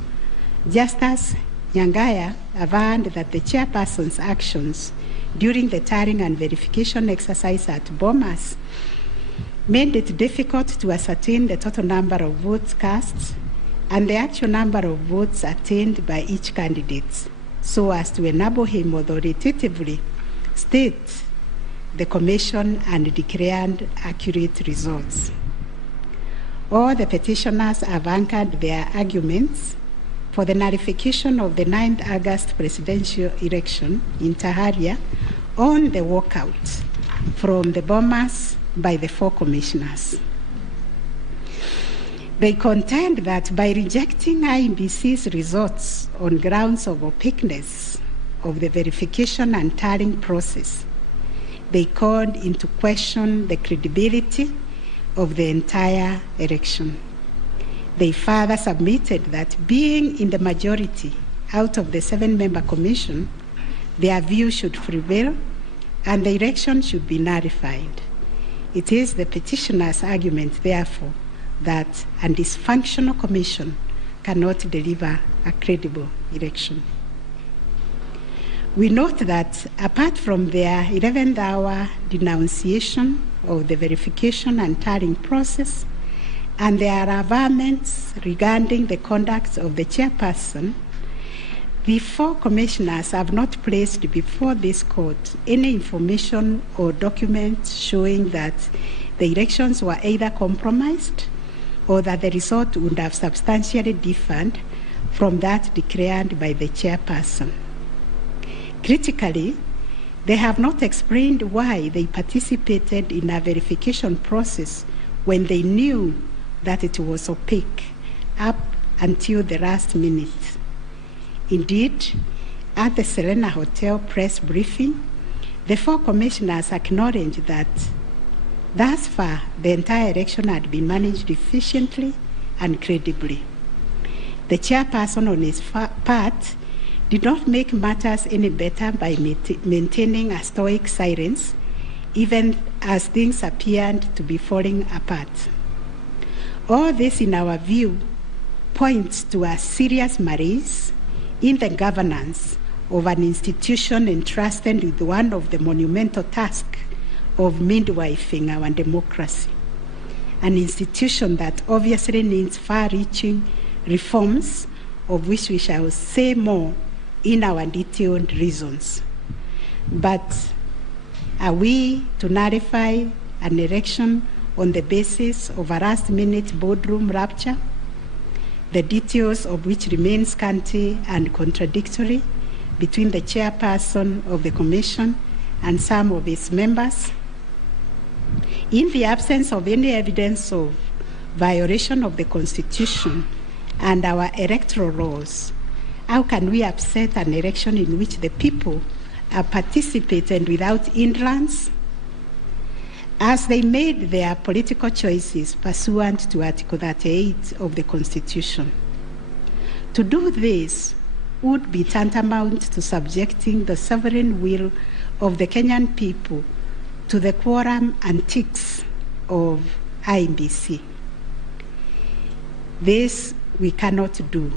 Justice Nyangaya averred that the chairperson's actions during the tallying and verification exercise at Bomas made it difficult to ascertain the total number of votes cast and the actual number of votes attained by each candidate, so as to enable him authoritatively state the commission and declare accurate results. All the petitioners have anchored their arguments for the nullification of the 9th August presidential election in Taharia on the walkout from the bombers by the 4 commissioners. They contend that by rejecting IEBC's results on grounds of opaqueness of the verification and tallying process, they called into question the credibility of the entire election. They further submitted that being in the majority out of the 7-member commission, their view should prevail and the election should be nullified. It is the petitioner's argument, therefore, that a dysfunctional commission cannot deliver a credible election. We note that apart from their 11th hour denunciation of the verification and tallying process and their averments regarding the conduct of the chairperson, the 4 commissioners have not placed before this court any information or documents showing that the elections were either compromised or that the result would have substantially differed from that declared by the chairperson. Critically, they have not explained why they participated in a verification process when they knew that it was opaque up until the last minute. Indeed, at the Serena Hotel press briefing, the 4 commissioners acknowledged that thus far the entire election had been managed efficiently and credibly. The chairperson on his part did not make matters any better by maintaining a stoic silence, even as things appeared to be falling apart. All this, in our view, points to a serious malaise in the governance of an institution entrusted with one of the monumental tasks of midwifing our democracy, an institution that obviously needs far-reaching reforms, of which we shall say more in our detailed reasons. But are we to nullify an election on the basis of a last-minute boardroom rapture, the details of which remain scanty and contradictory between the chairperson of the commission and some of its members? In the absence of any evidence of violation of the Constitution and our electoral laws, how can we upset an election in which the people are participating without hindrance, as they made their political choices pursuant to Article 38 of the Constitution? To do this would be tantamount to subjecting the sovereign will of the Kenyan people to the quorum antics of IEBC. This we cannot do.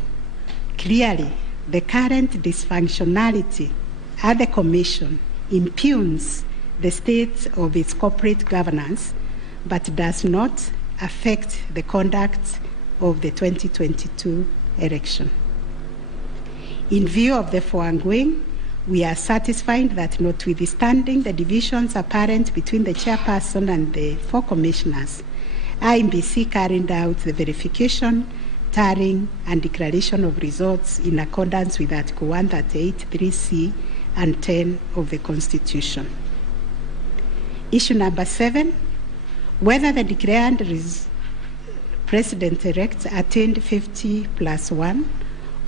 Clearly, the current dysfunctionality at the Commission impugns the state of its corporate governance, but does not affect the conduct of the 2022 election. In view of the foregoing, we are satisfied that notwithstanding the divisions apparent between the chairperson and the 4 commissioners, IEBC carried out the verification, tallying, and declaration of results in accordance with Article 138(3)(c) and 10 of the Constitution. Issue number 7, whether the declared President-elect attained 50+1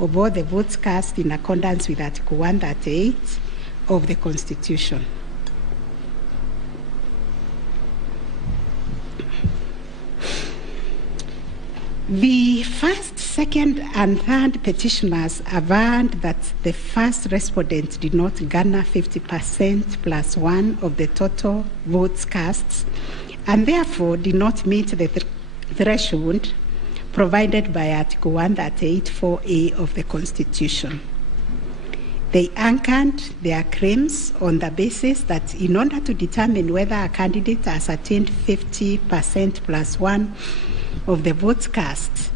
of all the votes cast in accordance with Article 138 of the Constitution. The first, second, and third petitioners averred that the first respondent did not garner 50%+1 of the total votes cast, and therefore did not meet the threshold provided by Article 138(4)(a) of the Constitution. They anchored their claims on the basis that in order to determine whether a candidate has attained 50%+1 of the votes cast,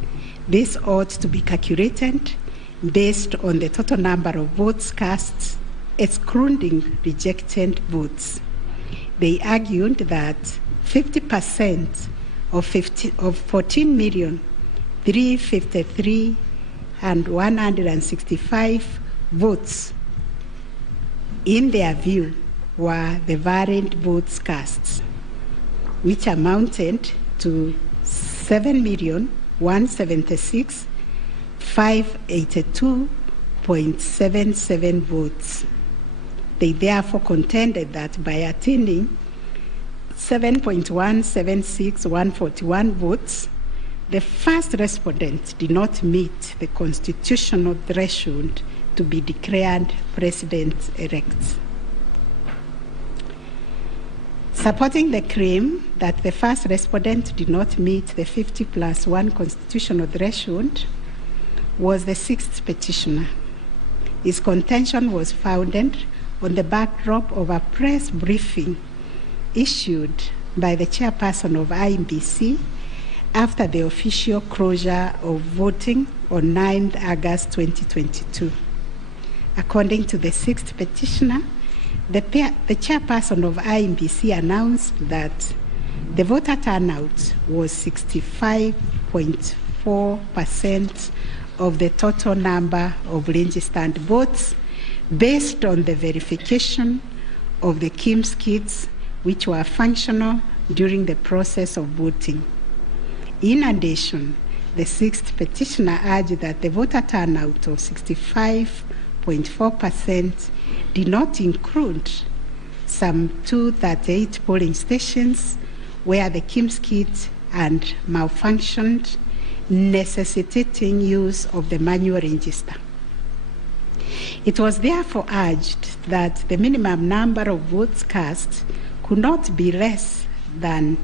this ought to be calculated based on the total number of votes cast, excluding rejected votes. They argued that 50% of 14,353,165 votes, in their view, were the variant votes cast, which amounted to 7,176,582.77 votes. They therefore contended that by attaining 7.176141 votes, the first respondent did not meet the constitutional threshold to be declared president-elect. Supporting the claim that the first respondent did not meet the 50+1 constitutional threshold was the sixth petitioner. His contention was founded on the backdrop of a press briefing issued by the chairperson of IEBC after the official closure of voting on 9th August 2022. According to the sixth petitioner, the chairperson of IEBC announced that the voter turnout was 65.4% of the total number of registered votes based on the verification of the KIMS kits which were functional during the process of voting. In addition, the sixth petitioner urged that the voter turnout of 65.4% did not include some 238 polling stations where the KIMS kit had malfunctioned, necessitating use of the manual register. It was therefore urged that the minimum number of votes cast could not be less than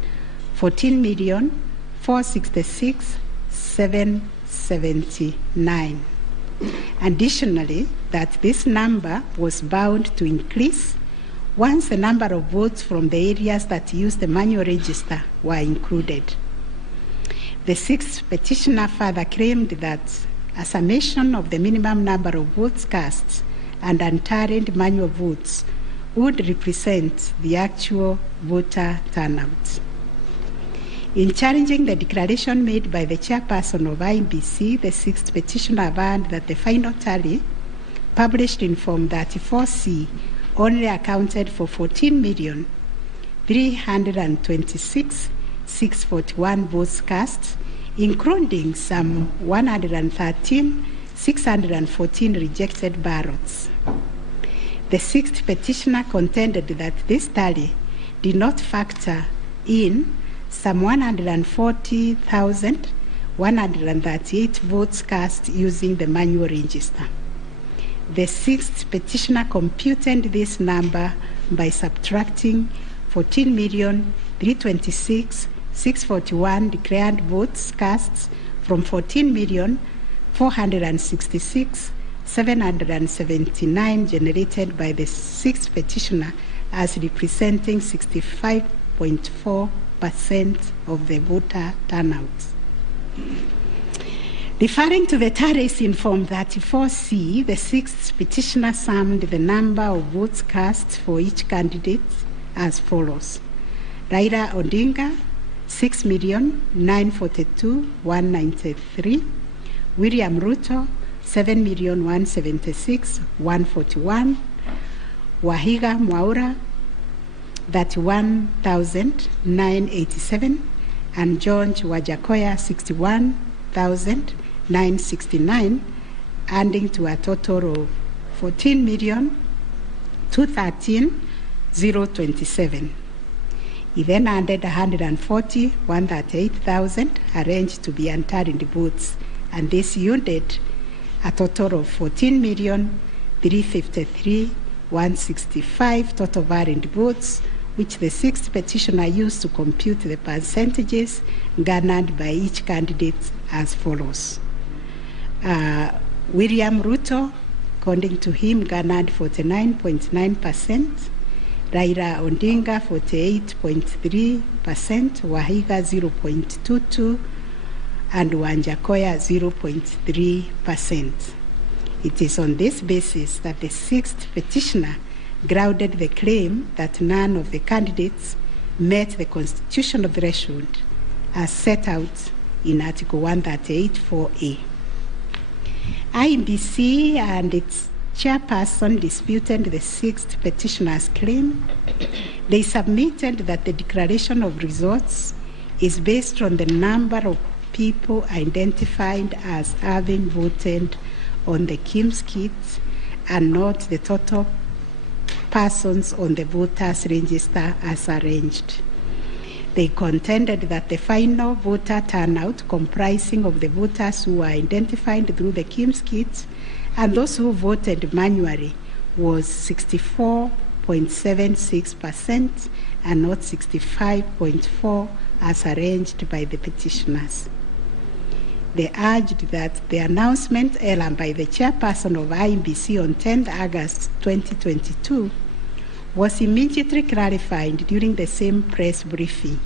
14,466,779. Additionally, that this number was bound to increase once the number of votes from the areas that used the manual register were included. The sixth petitioner further claimed that a summation of the minimum number of votes cast and unturned manual votes would represent the actual voter turnout. In challenging the declaration made by the chairperson of IEBC, the sixth petitioner affirmed that the final tally, published in Form 34C, only accounted for 14,326,641 votes cast, including some 113,614 rejected ballots. The sixth petitioner contended that this tally did not factor in some 140,138 votes cast using the manual register. The sixth petitioner computed this number by subtracting 14,326,641 declared votes cast from 14,466,779 generated by the sixth petitioner as representing 65.4% of the voter turnout. Referring to the tallies in Form 34C, the sixth petitioner summed the number of votes cast for each candidate as follows: Raila Odinga, 6,942,193; William Ruto, 7,176,141; Wahiga Mwaura, 31,987; and George Wajakoya, 61,969, adding to a total of 14,213,027. He then added 140,138,000 arranged to be unturned votes, and this yielded a total of 14,353,165 total variant votes, which the sixth petitioner used to compute the percentages garnered by each candidate as follows. William Ruto, according to him, garnered 49.9%, Raila Odinga 48.3%, Wahiga 0.22%, and Wanjakoya 0.3%. It is on this basis that the sixth petitioner grounded the claim that none of the candidates met the constitutional threshold as set out in Article 138(4)(a). IEBC and its chairperson disputed the sixth petitioner's claim. They submitted that the declaration of results is based on the number of people identified as having voted on the KIMS kit and not the total persons on the voters' register as arranged. They contended that the final voter turnout comprising of the voters who were identified through the KIMS kit and those who voted manually was 64.76% and not 65.4% as arranged by the petitioners. They urged that the announcement held by the chairperson of IEBC on 10 August 2022 was immediately clarified during the same press briefing.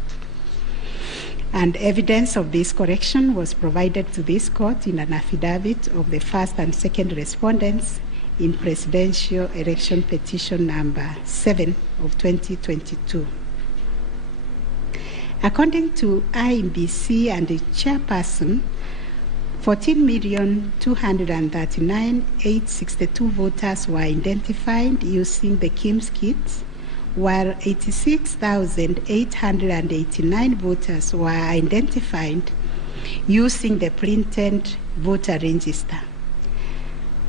And evidence of this correction was provided to this court in an affidavit of the first and second respondents in Presidential Election Petition number 7 of 2022. According to IEBC and the chairperson, 14,239,862 voters were identified using the KIMS kit, while 86,889 voters were identified using the printed voter register.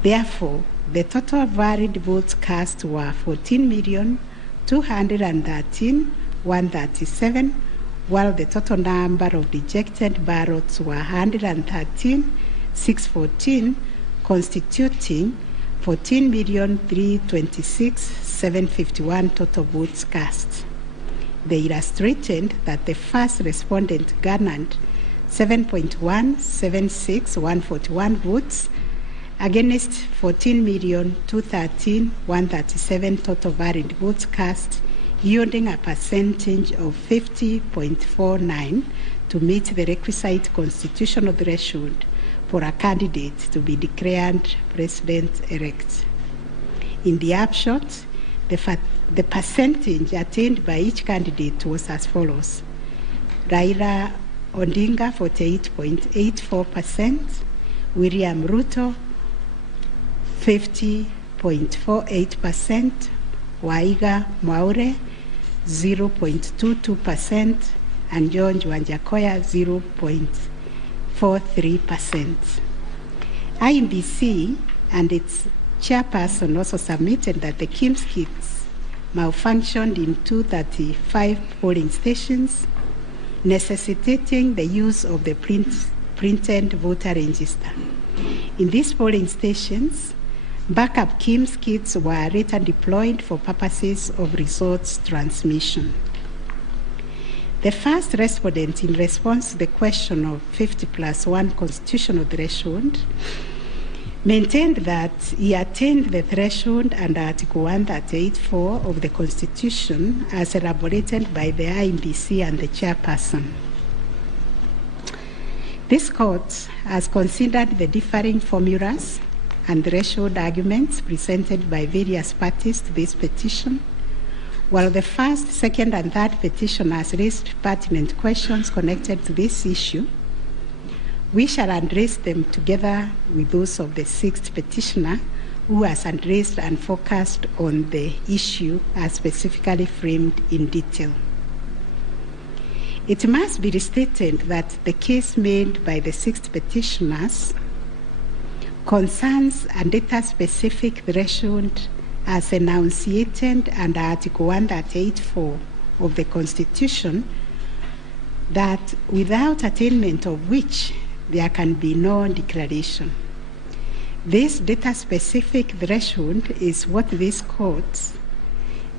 Therefore, the total valid votes cast were 14,213,137, while the total number of rejected ballots were 113,614, constituting 14,326,751 total votes cast. They illustrated that the first respondent garnered 7.176141 votes against 14,213,137 total valid votes cast, yielding a percentage of 50.49 to meet the requisite constitutional threshold for a candidate to be declared president-elect. In the upshot, the percentage attained by each candidate was as follows: Raila Odinga 48.84%, William Ruto 50.48%, Waiga Mwaure 0.22%, and George Wanjakoya 0.43%. IEBC and its chairperson also submitted that the KIMS kits malfunctioned in 235 polling stations, necessitating the use of the printed voter register. In these polling stations, backup KIMS kits were later deployed for purposes of results transmission. The first respondent, in response to the question of 50+1 constitutional threshold, maintained that he attained the threshold under Article 138(4) of the Constitution as elaborated by the IEBC and the chairperson. This court has considered the differing formulas and threshold arguments presented by various parties to this petition. While the first, second, and third petitioners raised pertinent questions connected to this issue, we shall address them together with those of the sixth petitioner, who has addressed and focused on the issue as specifically framed in detail. It must be restated that the case made by the sixth petitioners concerns a data-specific threshold as enunciated under Article 138(4) of the Constitution, that without attainment of which there can be no declaration. This data-specific threshold is what this court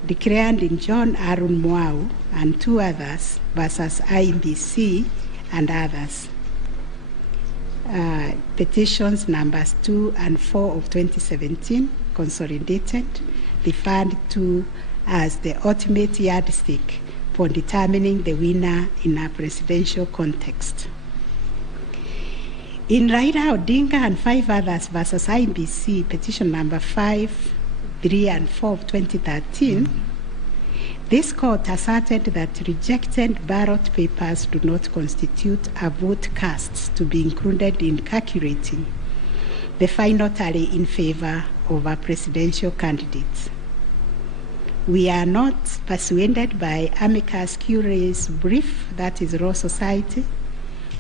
declared in John Arun Mwau and two others versus IEBC and others. Petitions numbers 2 and 4 of 2017, consolidated, referred to as the ultimate yardstick for determining the winner in a presidential context. In Raila Odinga and 5 others versus IEBC petition number 5, 3 and 4 of 2013, this court asserted that rejected ballot papers do not constitute a vote cast to be included in calculating the final tally in favor of a presidential candidate. We are not persuaded by amicus curiae's brief, that is Law Society,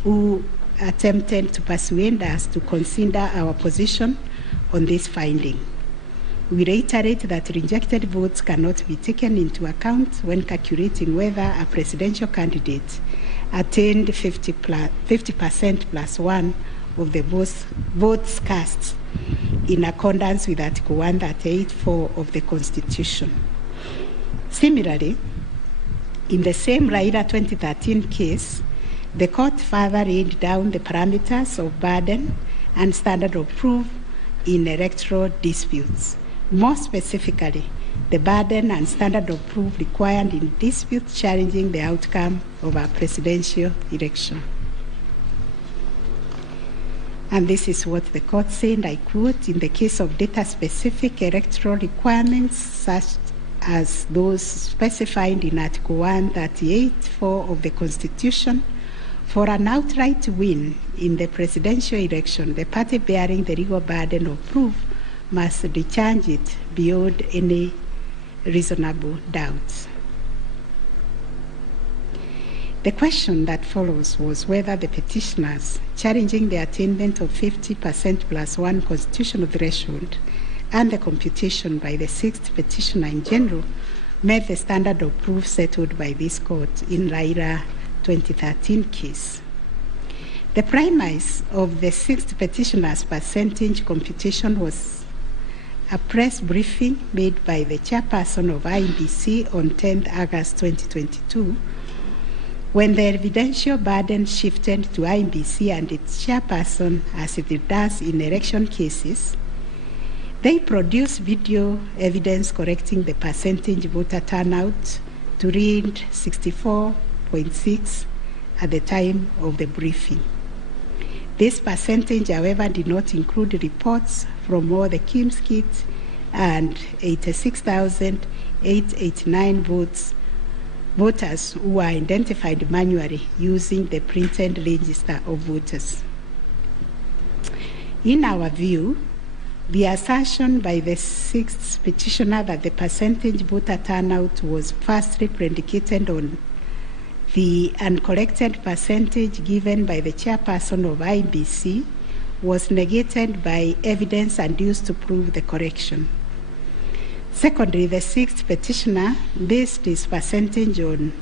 who attempted to persuade us to consider our position on this finding. We reiterate that rejected votes cannot be taken into account when calculating whether a presidential candidate attained 50% plus 1 of the votes cast in accordance with Article 138(4) of the Constitution. Similarly, in the same Raila 2013 case, the court further laid down the parameters of burden and standard of proof in electoral disputes. More specifically, the burden and standard of proof required in disputes challenging the outcome of a presidential election. And this is what the court said, I quote, "In the case of data-specific electoral requirements, such as those specified in Article 138(4) of the Constitution, for an outright win in the presidential election, the party bearing the legal burden of proof must discharge it beyond any reasonable doubt." The question that follows was whether the petitioners challenging the attainment of 50% plus 1 constitutional threshold and the computation by the 6th petitioner in general met the standard of proof settled by this court in Raila 2013 case. The premise of the 6th petitioner's percentage computation was a press briefing made by the chairperson of IEBC on 10th August 2022, when the evidential burden shifted to IEBC and its chairperson, as it does in election cases. They produced video evidence correcting the percentage voter turnout to read 64.6 at the time of the briefing. This percentage, however, did not include reports from all the Kim's kits and 86,889 voters who were identified manually using the printed register of voters. In our view, the assertion by the 6th petitioner that the percentage voter turnout was firstly predicated on the uncorrected percentage given by the chairperson of IEBC was negated by evidence adduced to prove the correction. Secondly, the 6th petitioner based his percentage of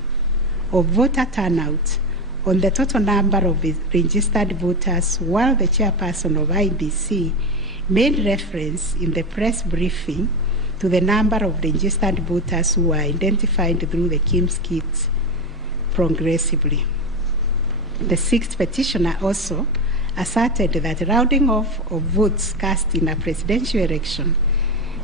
voter turnout on the total number of registered voters, while the chairperson of IEBC made reference in the press briefing to the number of registered voters who were identified through the Kim's kit progressively. The 6th petitioner also asserted that rounding off of votes cast in a presidential election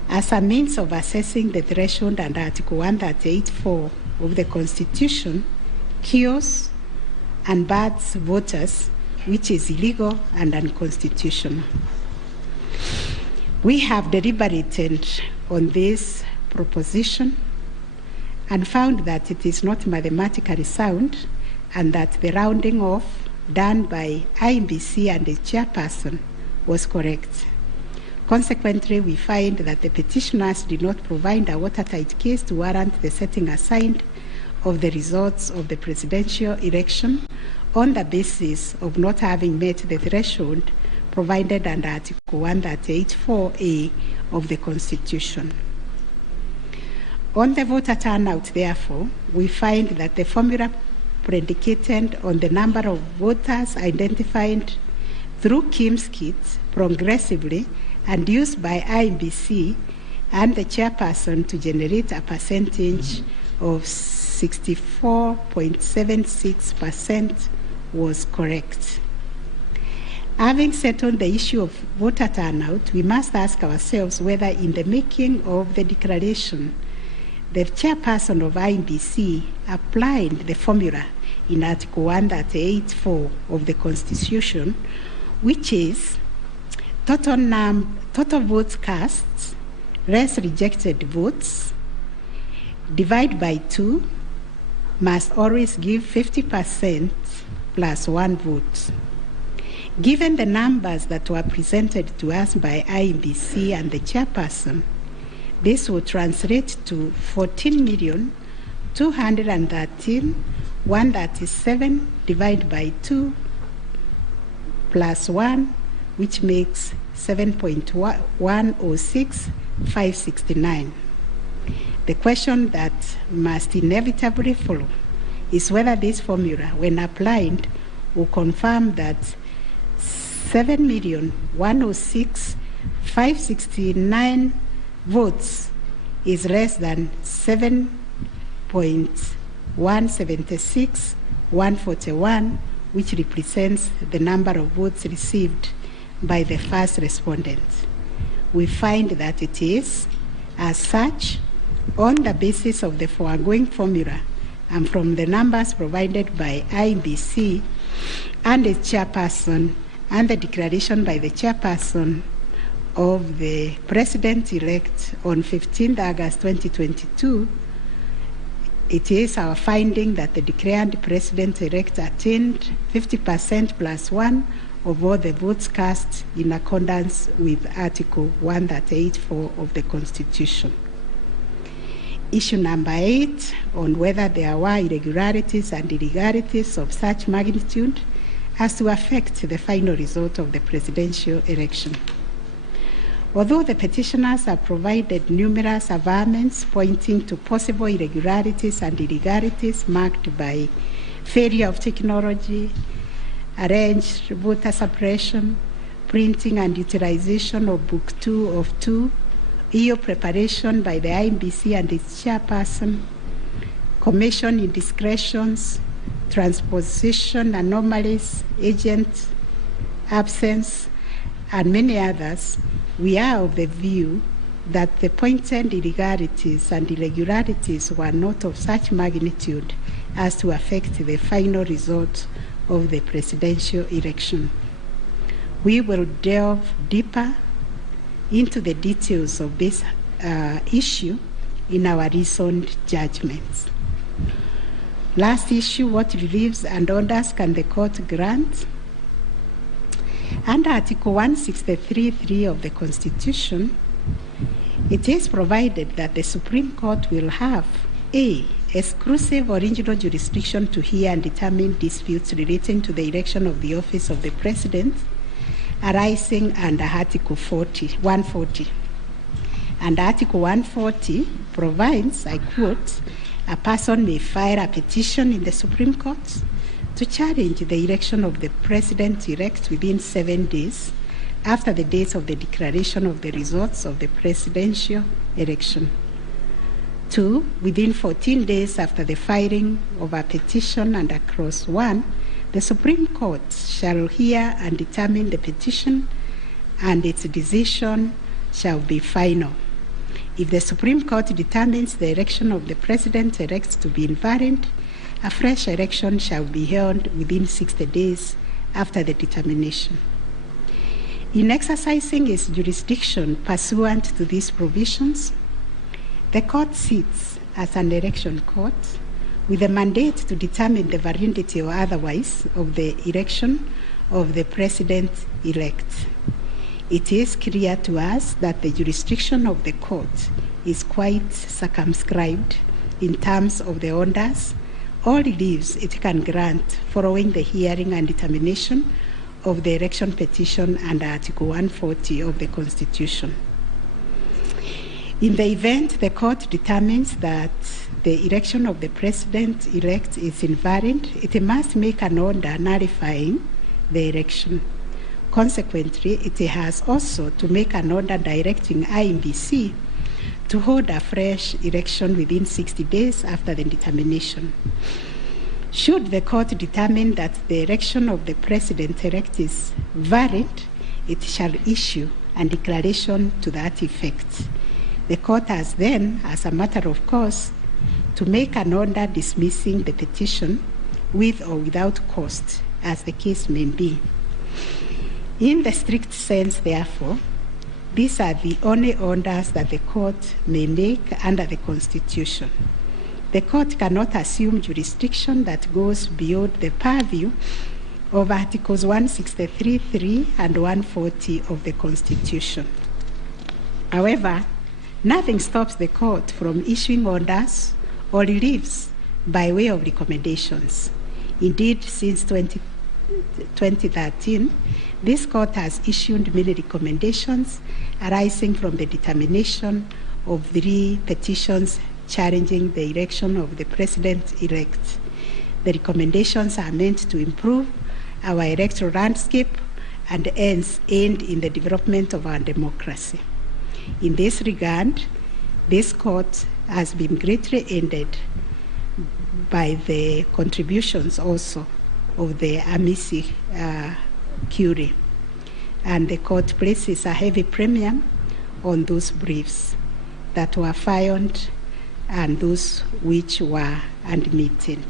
as a means of assessing the threshold under Article 138(4) of the Constitution kills and bars voters, which is illegal and unconstitutional. We have deliberated on this proposition and found that it is not mathematically sound and that the rounding off done by IEBC and its chairperson was correct. Consequently, we find that the petitioners did not provide a watertight case to warrant the setting aside of the results of the presidential election on the basis of not having met the threshold provided under Article 138(4)(a) of the Constitution. On the voter turnout, therefore, we find that the formula predicated on the number of voters identified through Kim's kits progressively and used by IEBC and the chairperson to generate a percentage of 64.76% was correct. Having settled the issue of voter turnout, we must ask ourselves whether in the making of the declaration, the chairperson of IEBC applied the formula in Article 138(4) of the Constitution which is total votes cast less rejected votes, divide by 2, must always give 50% plus 1 vote. Given the numbers that were presented to us by IEBC and the chairperson, this will translate to 14,213,137 divided by 2 plus 1, which makes 7.106,569. The question that must inevitably follow is whether this formula, when applied, will confirm that 7,106,569 votes is less than 7.176,141, which represents the number of votes received by the first respondent. We find that it is, as such, on the basis of the foregoing formula and from the numbers provided by IEBC and the chairperson and the declaration by the chairperson of the president-elect on 15th August 2022, it is our finding that the declared president-elect attained 50% plus 1 of all the votes cast in accordance with Article 138(4) of the Constitution. Issue number 8, on whether there were irregularities and illegalities of such magnitude as to affect the final result of the presidential election. Although the petitioners have provided numerous averments pointing to possible irregularities and illegalities marked by failure of technology, arranged voter suppression, printing and utilization of Book 2 of 2, EU preparation by the IEBC and its chairperson, commission indiscretions, transposition anomalies, agent absence, and many others, we are of the view that the pointed illegalities and irregularities were not of such magnitude as to affect the final result of the presidential election. We will delve deeper into the details of this issue in our recent judgments. Last issue, what reliefs and orders can the court grant? Under Article 163(3) of the Constitution, it is provided that the Supreme Court will have A, exclusive original jurisdiction to hear and determine disputes relating to the election of the office of the President arising under Article 140. And Article 140 provides, I quote, a person may file a petition in the Supreme Court to challenge the election of the President-elect within 7 days after the date of the declaration of the results of the presidential election. 2, within 14 days after the filing of a petition under Clause 1, the Supreme Court shall hear and determine the petition, and its decision shall be final. If the Supreme Court determines the election of the President-elect to be invalid, a fresh election shall be held within 60 days after the determination. In exercising its jurisdiction pursuant to these provisions, the court sits as an election court with a mandate to determine the validity or otherwise of the election of the President-elect. It is clear to us that the jurisdiction of the court is quite circumscribed in terms of the orders or reliefs it can grant following the hearing and determination of the election petition under Article 140 of the Constitution. In the event the court determines that the election of the President-elect is invalid, it must make an order nullifying the election. Consequently, it has also to make an order directing IEBC to hold a fresh election within 60 days after the determination. Should the court determine that the election of the President-elect is valid, it shall issue a declaration to that effect. The court has then, as a matter of course, to make an order dismissing the petition with or without cost, as the case may be. In the strict sense, therefore, these are the only orders that the court may make under the Constitution. The court cannot assume jurisdiction that goes beyond the purview of Articles 163(3) and 140 of the Constitution. However, nothing stops the court from issuing orders or reliefs by way of recommendations. Indeed, since 2013, this court has issued many recommendations arising from the determination of 3 petitions challenging the election of the president-elect. The recommendations are meant to improve our electoral landscape and hence aid in the development of our democracy. In this regard, this court has been greatly aided by the contributions also of the amici curiae, and the court places a heavy premium on those briefs that were filed and those which were admitted.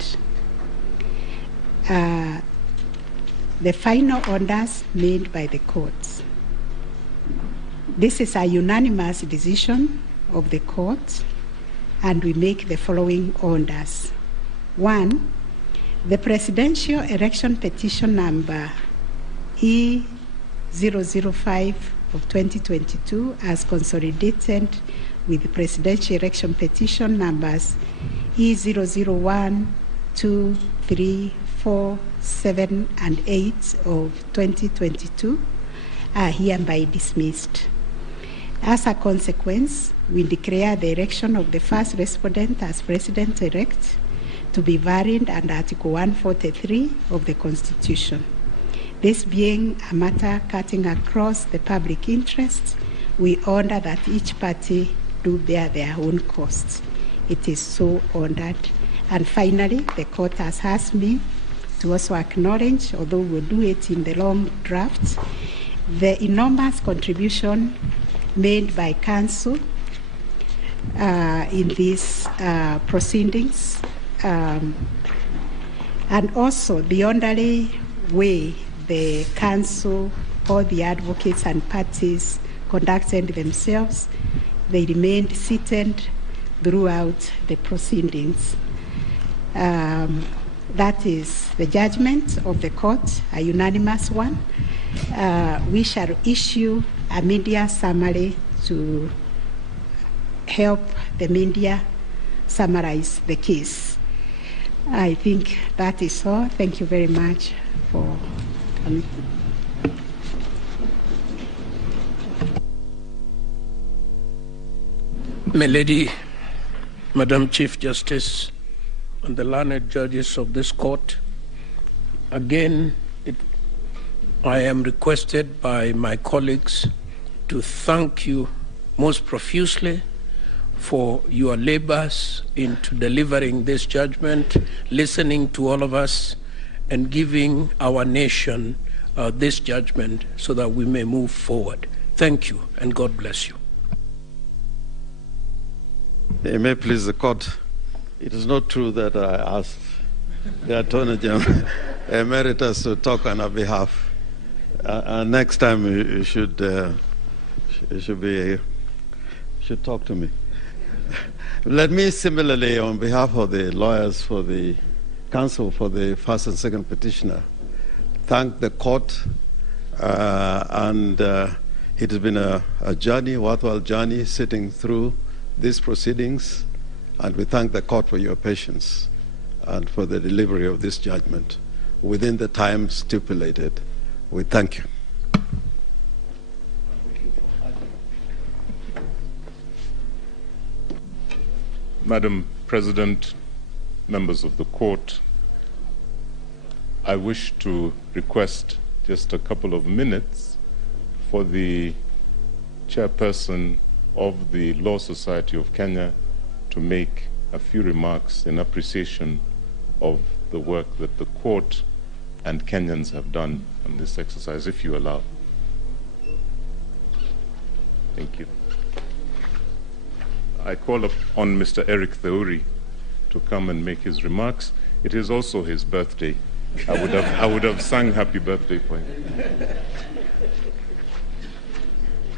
The final orders made by the courts. This is a unanimous decision of the court, and we make the following orders. 1, the presidential election petition number E005 of 2022 as consolidated with the presidential election petition numbers E001, 2, 3, 4, 7, and 8 of 2022 are hereby dismissed. As a consequence, we declare the election of the first respondent as president-elect to be varied under Article 143 of the Constitution. This being a matter cutting across the public interest, we order that each party do bear their own costs. It is so ordered. And finally, the court has asked me to also acknowledge, although we'll do it in the long draft, the enormous contribution made by counsel in these proceedings, and also the orderly way the counsel, all the advocates and parties conducted themselves. They remained seated throughout the proceedings. That is the judgment of the court, a unanimous one. We shall issue a media summary to help the media summarize the case. I think that is all. Thank you very much for coming. My Lady, Madam Chief Justice, and the learned judges of this court, again, I am requested by my colleagues to thank you most profusely for your labors into delivering this judgment, listening to all of us, and giving our nation this judgment so that we may move forward. Thank you, and God bless you. It may please the court. It is not true that I asked the Attorney General Emeritus to talk on our behalf. Next time you should talk to me. Let me similarly, on behalf of the lawyers for the counsel for the first and second petitioner, thank the court, and it has been a journey, worthwhile journey, sitting through these proceedings, and we thank the court for your patience and for the delivery of this judgment within the time stipulated. We thank you. Madam President, members of the court, I wish to request just a couple of minutes for the chairperson of the Law Society of Kenya to make a few remarks in appreciation of the work that the court and Kenyans have done on this exercise, if you allow. Thank you. I call upon Mr. Eric Theuri to come and make his remarks. It is also his birthday. I would have sung happy birthday for him.